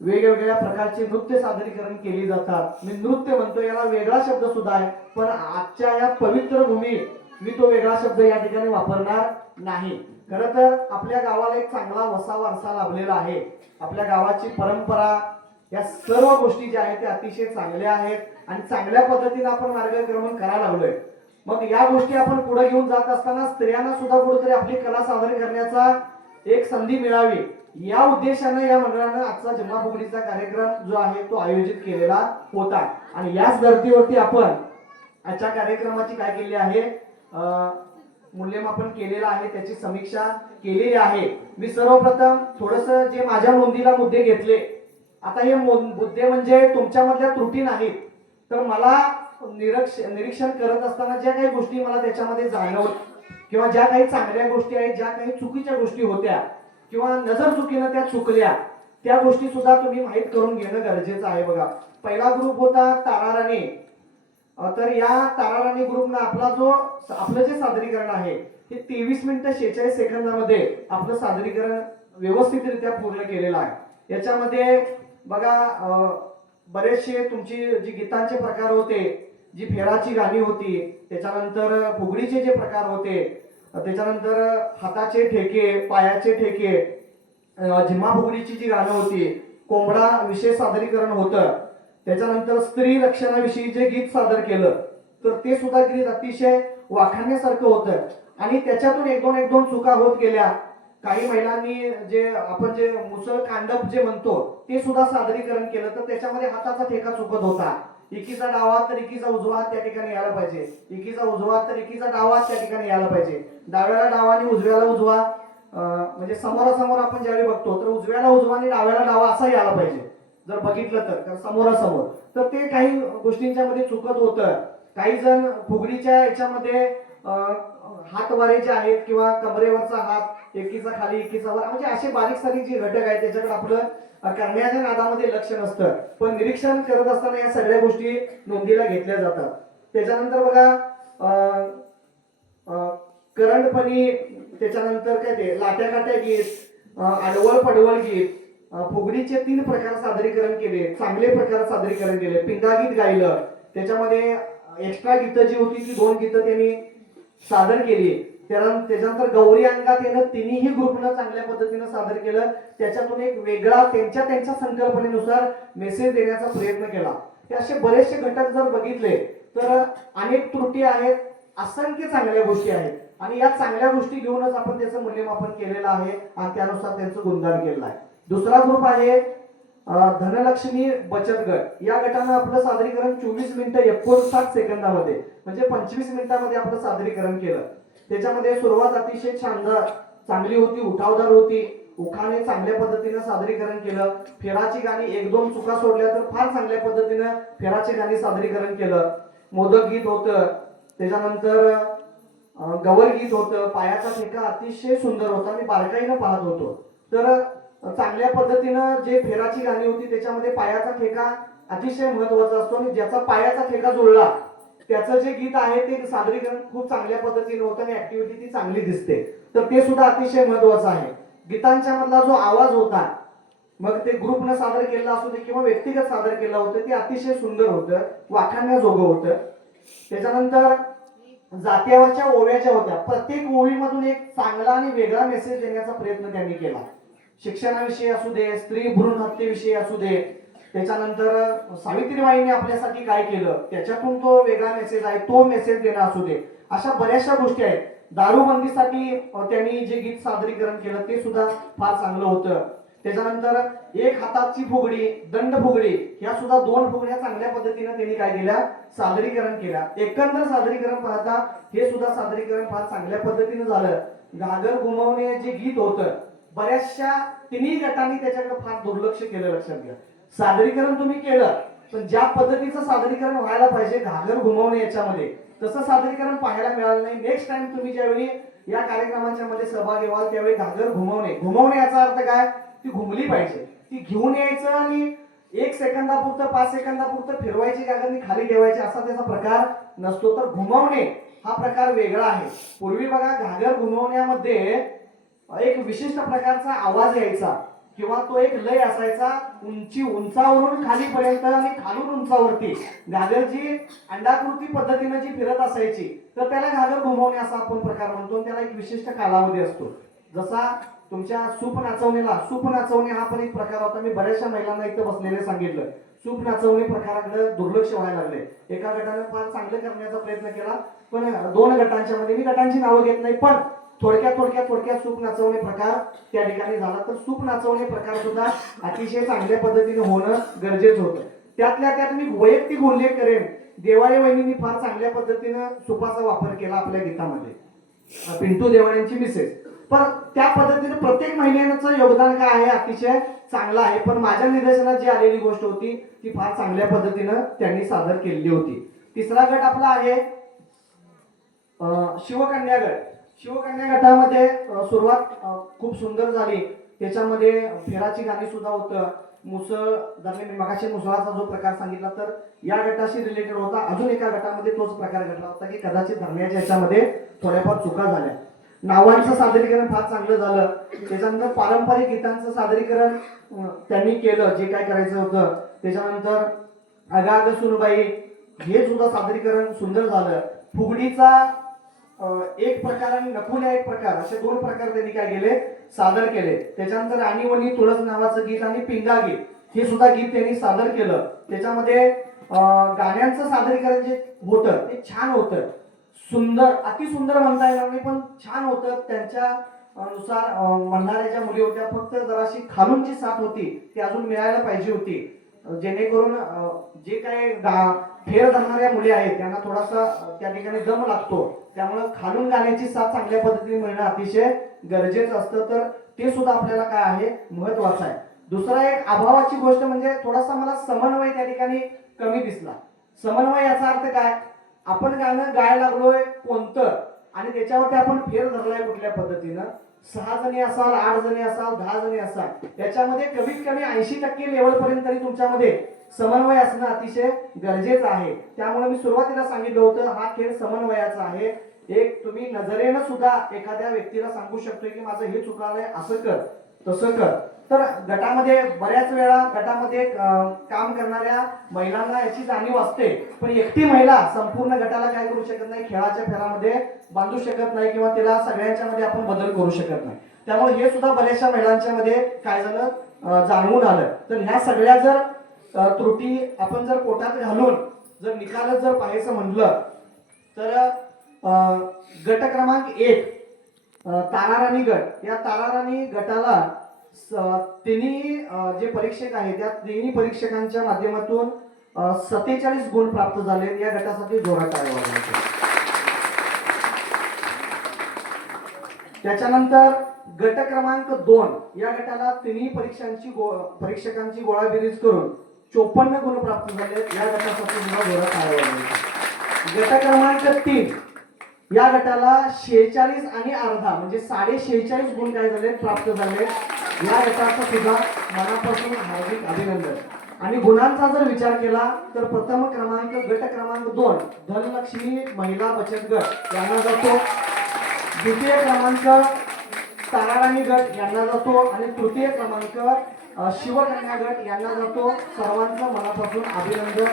वेगवेगळ्या प्रकारचे नृत्य सादरीकरण केली जातात. मी नृत्य म्हणतो, याला वेगळा शब्द सुद्धा आहे, पण आजच्या या पवित्र भूमी मी तो वेगळा शब्द या ठिकाणी वापरणार नाही. खरं तर आपल्या गावाला एक चांगला वसा वारसा लाभलेला आहे. आपल्या गावाची परंपरा या सर्व गोष्टी ज्या आहेत त्या अतिशय चांगल्या आहेत आणि चांगल्या पद्धतीने आपण मार्गक्रमण करायला लागलोय. मग या गोष्टी आपण पुढे घेऊन जात असताना स्त्रियांना सुद्धा कुठेतरी आपली कला सादर करण्याचा एक संधी मिळावी या उद्देशाने या मंडळानं आजचा जन्माफुगडीचा कार्यक्रम जो आहे तो आयोजित केलेला होता. आणि याच धर्तीवरती आपण आजच्या कार्यक्रमाची काय केली आहे, मूल्यमापन केलेलं आहे, त्याची समीक्षा केलेली आहे. मी सर्वप्रथम थोडस जे माझ्या नोंदीला मुद्दे घेतले. आता हे मुद्दे म्हणजे तुमच्यामधल्या त्रुटी नाहीत, तर मला निरीक्षण करत असताना ज्या काही गोष्टी मला त्याच्यामध्ये जाणवत किंवा ज्या काही चांगल्या गोष्टी आहेत, ज्या काही चुकीच्या गोष्टी होत्या किंवा नजर चुकीनं त्या चुकल्या, त्या गोष्टी सुद्धा तुम्ही माहीत करून घेणं गरजेचं आहे. बघा, पहिला ग्रुप होता ताराराणी. तर या ताराराणी ग्रुपनं आपलं जे सादरीकरण आहे हे 23 मिनिटं 46 सेकंदामध्ये आपलं सादरीकरण व्यवस्थितरित्या पूर्ण केलेलं आहे. याच्यामध्ये बघा बरेचसे तुमची जी गीतांचे प्रकार होते, जी फेराची गाणी होती, त्याच्यानंतर फुगडीचे जे प्रकार होते, त्याच्यानंतर हाताचे ठेके, पायाचे ठेके, झिम्मा फुगडीची जी गाणं होती, कोंबडा विशेष सादरीकरण होतं, त्याच्यानंतर स्त्री रक्षणाविषयी जे गीत सादर केलं तर ते सुद्धा गीत अतिशय वाखाणण्यासारखं होतं. आणि त्याच्यातून एक दोन चुका होत गेल्या. काही महिलांनी आपण जे मुसळ कांडप जे म्हणतो ते सुद्धा सादरीकरण केलं, तर त्याच्यामध्ये हाताचा ठेका चुकत होता. एकीचा डावा तर एकीचा उजवा हात त्या ठिकाणी यायला पाहिजे, एकीचा उजवा तर एकीचा डावा हात त्या ठिकाणी यायला पाहिजे. डाव्याला डावा आणि उजव्याला उजवा, म्हणजे समोरासमोर आपण ज्यावेळी बघतो तर उजव्याला उजवा आणि डाव्याला डावा असा यायला पाहिजे जर बघितलं तर समोरासमोर. तर ते काही गोष्टींच्या मध्ये चुकत होतं. काही जण फुगडीच्या याच्यामध्ये हातवारे जे आहेत किंवा कमरेवरचा हात एकीचा खाली एकीचा वर, म्हणजे असे बारीक सारीक जे घटक आहेत त्याच्याकडे आपलं करण्याच्या नादामध्ये लक्ष नसतं. पण निरीक्षण करत असताना या सगळ्या गोष्टी नोंदीला घेतल्या जातात. त्याच्यानंतर बघा करंडपणी, त्याच्यानंतर काय ते लाट्या काट्या गीत, आडवळ पडवळ गीत, फुगडीचे 3 प्रकार सादरीकरण केले, चांगले प्रकार सादरीकरण केले. पिंगा गीत गायलं, त्याच्यामध्ये एक्स्ट्रा गीतं जी होती ती 2 गीतं त्यांनी सादर केली. त्याच्यानंतर गौरी अंगात येणं तिन्ही ग्रुपनं चांगल्या पद्धतीनं सादर केलं. त्याच्यातून एक वेगळा त्यांच्या संकल्पनेनुसार मेसेज देण्याचा प्रयत्न केला. हे असे बरेचसे घटक जर बघितले तर अनेक त्रुटी आहेत, असंख्य चांगल्या गोष्टी आहेत आणि या चांगल्या गोष्टी घेऊनच आपण त्याचं मूल्यमापन केलेलं आहे आणि त्यानुसार त्यांचं गुणगान केलेलं आहे. दुसरा ग्रुप आहे धनलक्ष्मी बचत गट. या गटानं आपलं सादरीकरण 24 मिनिटं 59 सेकंदामध्ये म्हणजे 25 मिनिटांमध्ये आपलं सादरीकरण केलं. त्याच्यामध्ये सुरुवात अतिशय चांगली होती, उठावदार होती. उखाणे चांगल्या पद्धतीनं सादरीकरण केलं. फेराची गाणी 1-2 चुका सोडल्या तर फार चांगल्या पद्धतीनं फेराची गाणी सादरीकरण केलं. मोदक गीत होतं, त्याच्यानंतर गवर गीत होतं, पायाचा ठेका अतिशय सुंदर होता, मी बारकाईनं पाहत होतो. तर चांगल्या पद्धतीनं जे फेराची गाणी होती त्याच्यामध्ये पायाचा ठेका अतिशय महत्वाचा असतो आणि ज्याचा पायाचा ठेका जुळला त्याचं जे गीत आहे ते सादरीकरण खूप चांगल्या पद्धतीने होतं आणि ऍक्टिव्हिटी ती चांगली दिसते. तर ते सुद्धा अतिशय महत्वाचं आहे. गीतांच्या मधला जो आवाज होता, मग ते ग्रुपनं सादर केला असू दे किंवा व्यक्तिगत सादर केलं होतं, ते अतिशय सुंदर होतं, वाखाणण्याजोगं होतं. त्याच्यानंतर जात्यावरच्या ओव्या ज्या होत्या, प्रत्येक ओवीमधून एक चांगला आणि वेगळा मेसेज देण्याचा प्रयत्न त्यांनी केला. शिक्षणाविषयी असू दे, स्त्री भ्रूण हत्येविषयी असू दे, त्याच्यानंतर सावित्रीबाईंनी आपल्यासाठी काय केलं त्याच्यातून तो वेगळा मेसेज आहे, तो मेसेज देणं असू दे, अशा बऱ्याचशा गोष्टी आहेत. दारूबंदीसाठी त्यांनी जे गीत सादरीकरण केलं ते सुद्धा फार चांगलं होतं. त्याच्यानंतर एक हाताची फुगडी, दंड फुगडी, ह्या सुद्धा 2 फुगड्या चांगल्या पद्धतीने त्यांनी काय केल्या, सादरीकरण केल्या. एकंदर सादरीकरण पाहता हे सुद्धा सादरीकरण फार चांगल्या पद्धतीने झालं. घागर घुमवणे जे गीत होतं, बऱ्याचशा तिन्ही गटांनी त्याच्याकडे फार दुर्लक्ष केलं. लक्षात घ्या, सादरीकरण तुम्ही केलं पण ज्या पद्धतीचं सादरीकरण व्हायला पाहिजे घागर घुमवणे याच्यामध्ये तसं सादरीकरण पाहायला मिळालं नाही. नेक्स्ट टाइम तुम्ही ज्यावेळी या कार्यक्रमाच्या मध्ये सहभागी व्हाल त्यावेळी घागर घुमवणे याचा अर्थ काय, ती घुमली पाहिजे, ती घेऊन यायचं आणि 1 सेकंदापुरतं 5 सेकंदापुरतं फिरवायची घागरनी खाली ठेवायची असा त्याचा प्रकार नसतो. तर घुमवणे हा प्रकार वेगळा आहे. पूर्वी बघा घागर घुमवण्यामध्ये एक विशिष्ट प्रकारचा आवाज यायचा किंवा तो एक लय असायचा, उंचावरून खालीपर्यंत आणि खालून उंचावरती घागर जी अंडाकृती पद्धतीने जी फिरत असायची तर त्याला घागर घुमवणे असा आपण प्रकार म्हणतो. त्याला एक विशिष्ट कालावधी असतो. जसा तुमच्या सूप नाचवणे हा पण एक प्रकार होता. मी बऱ्याचशा महिलांना इथं बसलेले सांगितलं सूप नाचवणे प्रकाराकडे दुर्लक्ष व्हायला लागले. एका गटाने फार चांगलं करण्याचा प्रयत्न केला पण 2 गटांच्या मध्ये, मी गटांची नावं घेत नाही, पण थोडक्यात सूप नाचवणे प्रकार त्या ठिकाणी झाला. तर सूप नाचवणे प्रकार सुद्धा अतिशय चांगल्या पद्धतीने होणं गरजेचं होतं. त्यातल्या त्यात मी वैयक्तिक उल्लेख करेन, देवाळे वहिनींनी फार चांगल्या पद्धतीनं सुपाचा वापर केला आपल्या गीतामध्ये. पिंटू देवळे यांची मिसेस. पण त्या पद्धतीने प्रत्येक महिन्याचं योगदान काय आहे अतिशय चांगलं आहे. पण माझ्या निदर्शनात जी आलेली गोष्ट होती ती फार चांगल्या पद्धतीनं त्यांनी सादर केलेली होती. तिसरा गट आपला आहे शिवकन्या गट. शिवकन्या गटामध्ये सुरुवात खूप सुंदर झाली. त्याच्यामध्ये फेराची गाणी सुद्धा होतं. मुसळ धरणे, मी मगाशी मुसळाचा जो प्रकार सांगितला तर या गटाशी रिलेटेड होता. अजून एका गटामध्ये तोच प्रकार घडला होता की कदाचित धरण्याच्या याच्यामध्ये थोड्याफार चुका झाल्या. नावांचं सादरीकरण फार चांगलं झालं. त्याच्यानंतर पारंपरिक गीतांचं सादरीकरण त्यांनी केलं जे काय करायचं होतं. त्याच्यानंतर अगाग सुनबाई हे सुद्धा सादरीकरण सुंदर झालं. फुगडीचा एक प्रकार आणि नकुल्या एक प्रकार असे दोन प्रकार त्यांनी काय केले सादर केले. त्याच्यानंतर राणीवणी तुळस नावाचं गीत आणि पिंगा गीत हे सुद्धा गीत त्यांनी सादर केलं. त्याच्यामध्ये गाण्यांचं सादरीकरण जे होतं ते छान होतं. सुंदर, अति सुंदर म्हणता येणार नाही पण छान होतं. त्यांच्या नुसार म्हणणाऱ्या ज्या मुली होत्या फक्त जराशी खालूनची साथ होती ती अजून मिळायला पाहिजे होती. जेणेकरून जे काही फेर धरणाऱ्या मुली आहेत त्यांना थोडासा त्या ठिकाणी दम लागतो. त्यामुळे खालून गाण्याची साथ चांगल्या पद्धतीने मिळणं अतिशय गरजेचं असतं. तर ते सुद्धा आपल्याला काय आहे महत्वाचं आहे. दुसरा एक अभावाची गोष्ट म्हणजे थोडासा मला समन्वय त्या ठिकाणी कमी दिसला. समन्वय याचा अर्थ काय, आपण गाणं गायला लागलोय कोणतं आणि त्याच्यावरती आपण फेर धरलाय कुठल्या पद्धतीनं. 6 जणी असाल, 8 जणी असाल, 10 जणी असाल, त्याच्यामध्ये कमीत कमी 80% लेवल पर्यंत तरी तुमच्यामध्ये समन्वय असणं अतिशय गरजेचं आहे. त्यामुळे मी सुरुवातीला सांगितलं होतं हा खेळ समन्वयाचा आहे. एक तुम्ही नजरेनं सुद्धा एखाद्या व्यक्तीला सांगू शकतो की माझं हे चुकलंय, असं कर तसं कर. तर गटामध्ये बऱ्याच वेळा गटामध्ये काम करणाऱ्या महिलांना याची जाणीव असते. पण एकटी महिला संपूर्ण गटाला काय करू शकत नाही, खेळाच्या फेरामध्ये बांधू शकत नाही किंवा तिला सगळ्यांच्या मध्ये आपण बदल करू शकत नाही. त्यामुळे हे सुद्धा बऱ्याचशा महिलांच्या मध्ये काय झालं जाणवून आलं. तर ह्या सगळ्या जर त्रुटी आपण जर पोटात घालून जर निकालच जर पाहायचं म्हटलं तर गट क्रमांक 1 ताराराणी गट. या ताराराणी गटाला तिन्ही जे परीक्षक आहेत त्या तिन्ही परीक्षकांच्या माध्यमातून 47 गुण प्राप्त झाले. या गटासाठी जोरात टाळ्या वाजवायच्या. त्याच्यानंतर गट क्रमांक 2 या गटाला तिन्ही परीक्षकांची गोळाबेरीज करून 54 गुण प्राप्त झाले. या गटासाठी सुद्धा जोरात टाळ्या वाजवायच्या. गट क्रमांक 3 या गटाला 46 आणि अर्धा म्हणजे 46.5 गुण काय झाले प्राप्त झाले. या गटाचा सुद्धा मनापासून हार्दिक अभिनंदन. आणि गुणांचा जर विचार केला तर प्रथम क्रमांक गट क्रमांक 2 धनलक्ष्मी महिला बचत गट यांना जातो. द्वितीय क्रमांक ताराराणी गट यांना जातो आणि तृतीय क्रमांक शिवकन्या गट यांना जातो. सर्वांचं मनापासून अभिनंदन.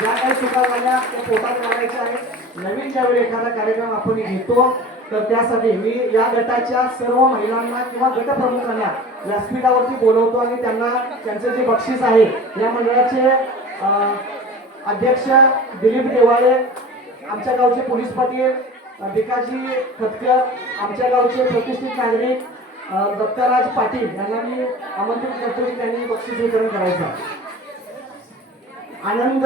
ज्या काही चुका झाल्या त्या पोटात घालायच्या आहेत. नवीन ज्यावेळी एखादा कार्यक्रम आपण घेतो तर त्यासाठी मी या गटाच्या सर्व महिलांना किंवा गटप्रमुखांना व्यासपीठावरती बोलवतो आणि त्यांना त्यांचं जे बक्षीस आहे या मंडळाचे अध्यक्ष दिलीप देवाळे, आमच्या गावचे पोलीस पाटील भिकाजी खतकर, आमच्या गावचे प्रतिष्ठित नागरिक दत्तराज पाटील यांना मी आमंत्रित करतो की त्यांनी बक्षीस वितरण करायचं. आनंद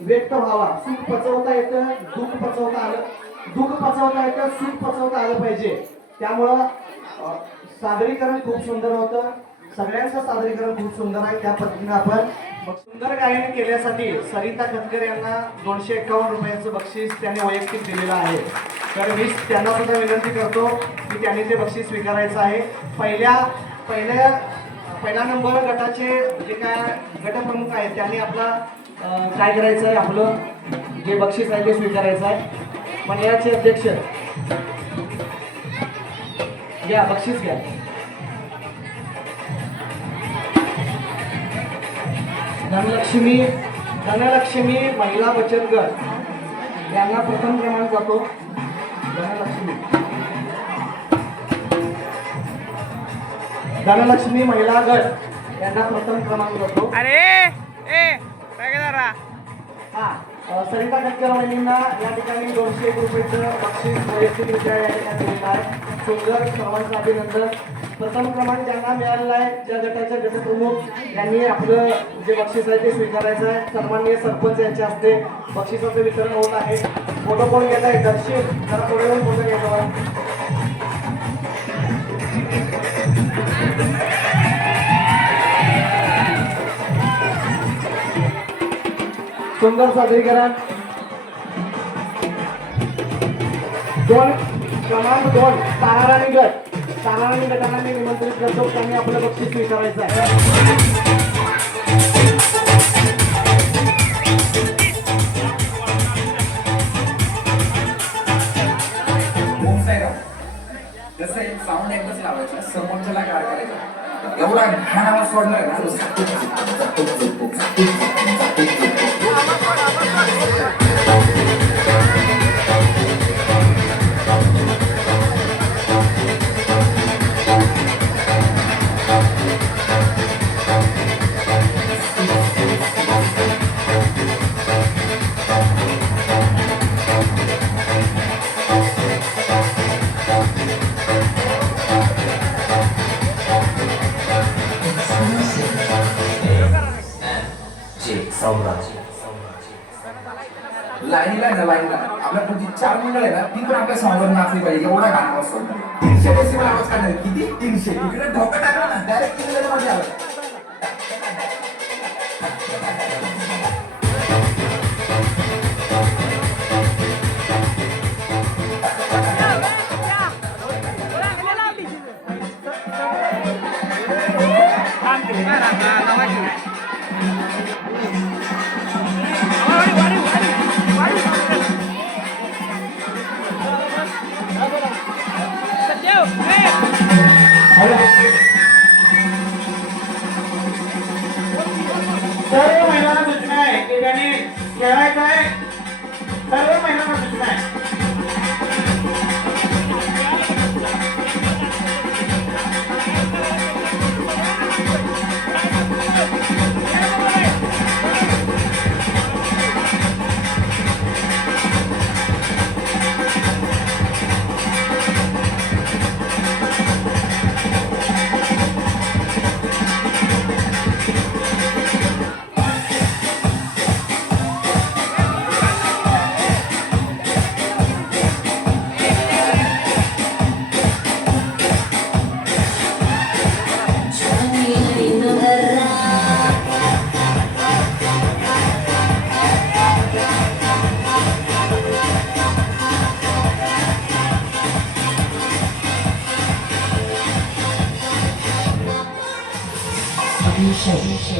व्यक्त व्हावा, सुख पचवता येतं, दुःख पचवता येतं, सुख पचवता आलं पाहिजे. त्यामुळं सादरीकरण खूप सुंदर होतं. सगळ्यांचं सादरीकरण खूप सुंदर आहे. त्या पद्धतीने आपण सुंदर गायन केल्यासाठी सरिता खतकर यांना 251 रुपयाचं बक्षीस त्याने वैयक्तिक दिलेलं आहे. तर मी त्यांना सुद्धा विनंती करतो की त्यांनी ते बक्षीस स्वीकारायचं आहे. पहिला नंबर गटाचे जे काय गटप्रमुख आहेत त्यांनी आपला काय करायचं आहे, आपलं जे बक्षीस आहे ते स्वीकारायचं आहे. मंडळाचे अध्यक्ष घ्या, बक्षीस घ्या. धनलक्ष्मी महिला बचत गट यांना प्रथम क्रमांक जातो. धनलक्ष्मी महिला गट यांना प्रथम क्रमांक जातो. सरिता खतकर वहिनींना या ठिकाणी 201 रुपयाचं बक्षीस वैयक्तिकरित्या या ठिकाणी दिलेलं आहे. सुंदर, सर्वांचं अभिनंदन. प्रथम क्रमांक ज्यांना मिळालेला आहे त्या गटाच्या गटप्रमुख यांनी आपलं जे बक्षीस आहे ते स्वीकारायचं आहे. सन्माननीय सरपंच यांच्या हस्ते बक्षिसाचं वितरण होत आहे. फोटो कोण घेत आहे? दर्शित जरा थोडे वेळ फोटो घ्यायचा. सुंदर सादरीकरण. 2 क्रमांक 2 ताराराणी गट. ताराराणी गटाला मी निमंत्रित करतो, त्यांनी आपलं बक्षीस स्वीकारायचं आहे. जसं एक साऊंड एकच लावायचा, समोरच्याला काय करायचं, एवढा घाण आवाज सोडणार ना लाईनीला ना लाईनला आपल्या पुढची 4 मंडळ आहे ना, ती पण आपल्या समोर नाचली पाहिजे. एवढा गाणं आवाज सोडणार. 300 डेसिबल आवाज काढणार. किती? 300. इकडे धोका टाकला ना डायरेक्ट 300 मध्ये आलं. सर्व महिलांना सूचना आहे की त्यांनी खेळायचं आहे. सर्व महिलांना सूचना आहे. अभिषेक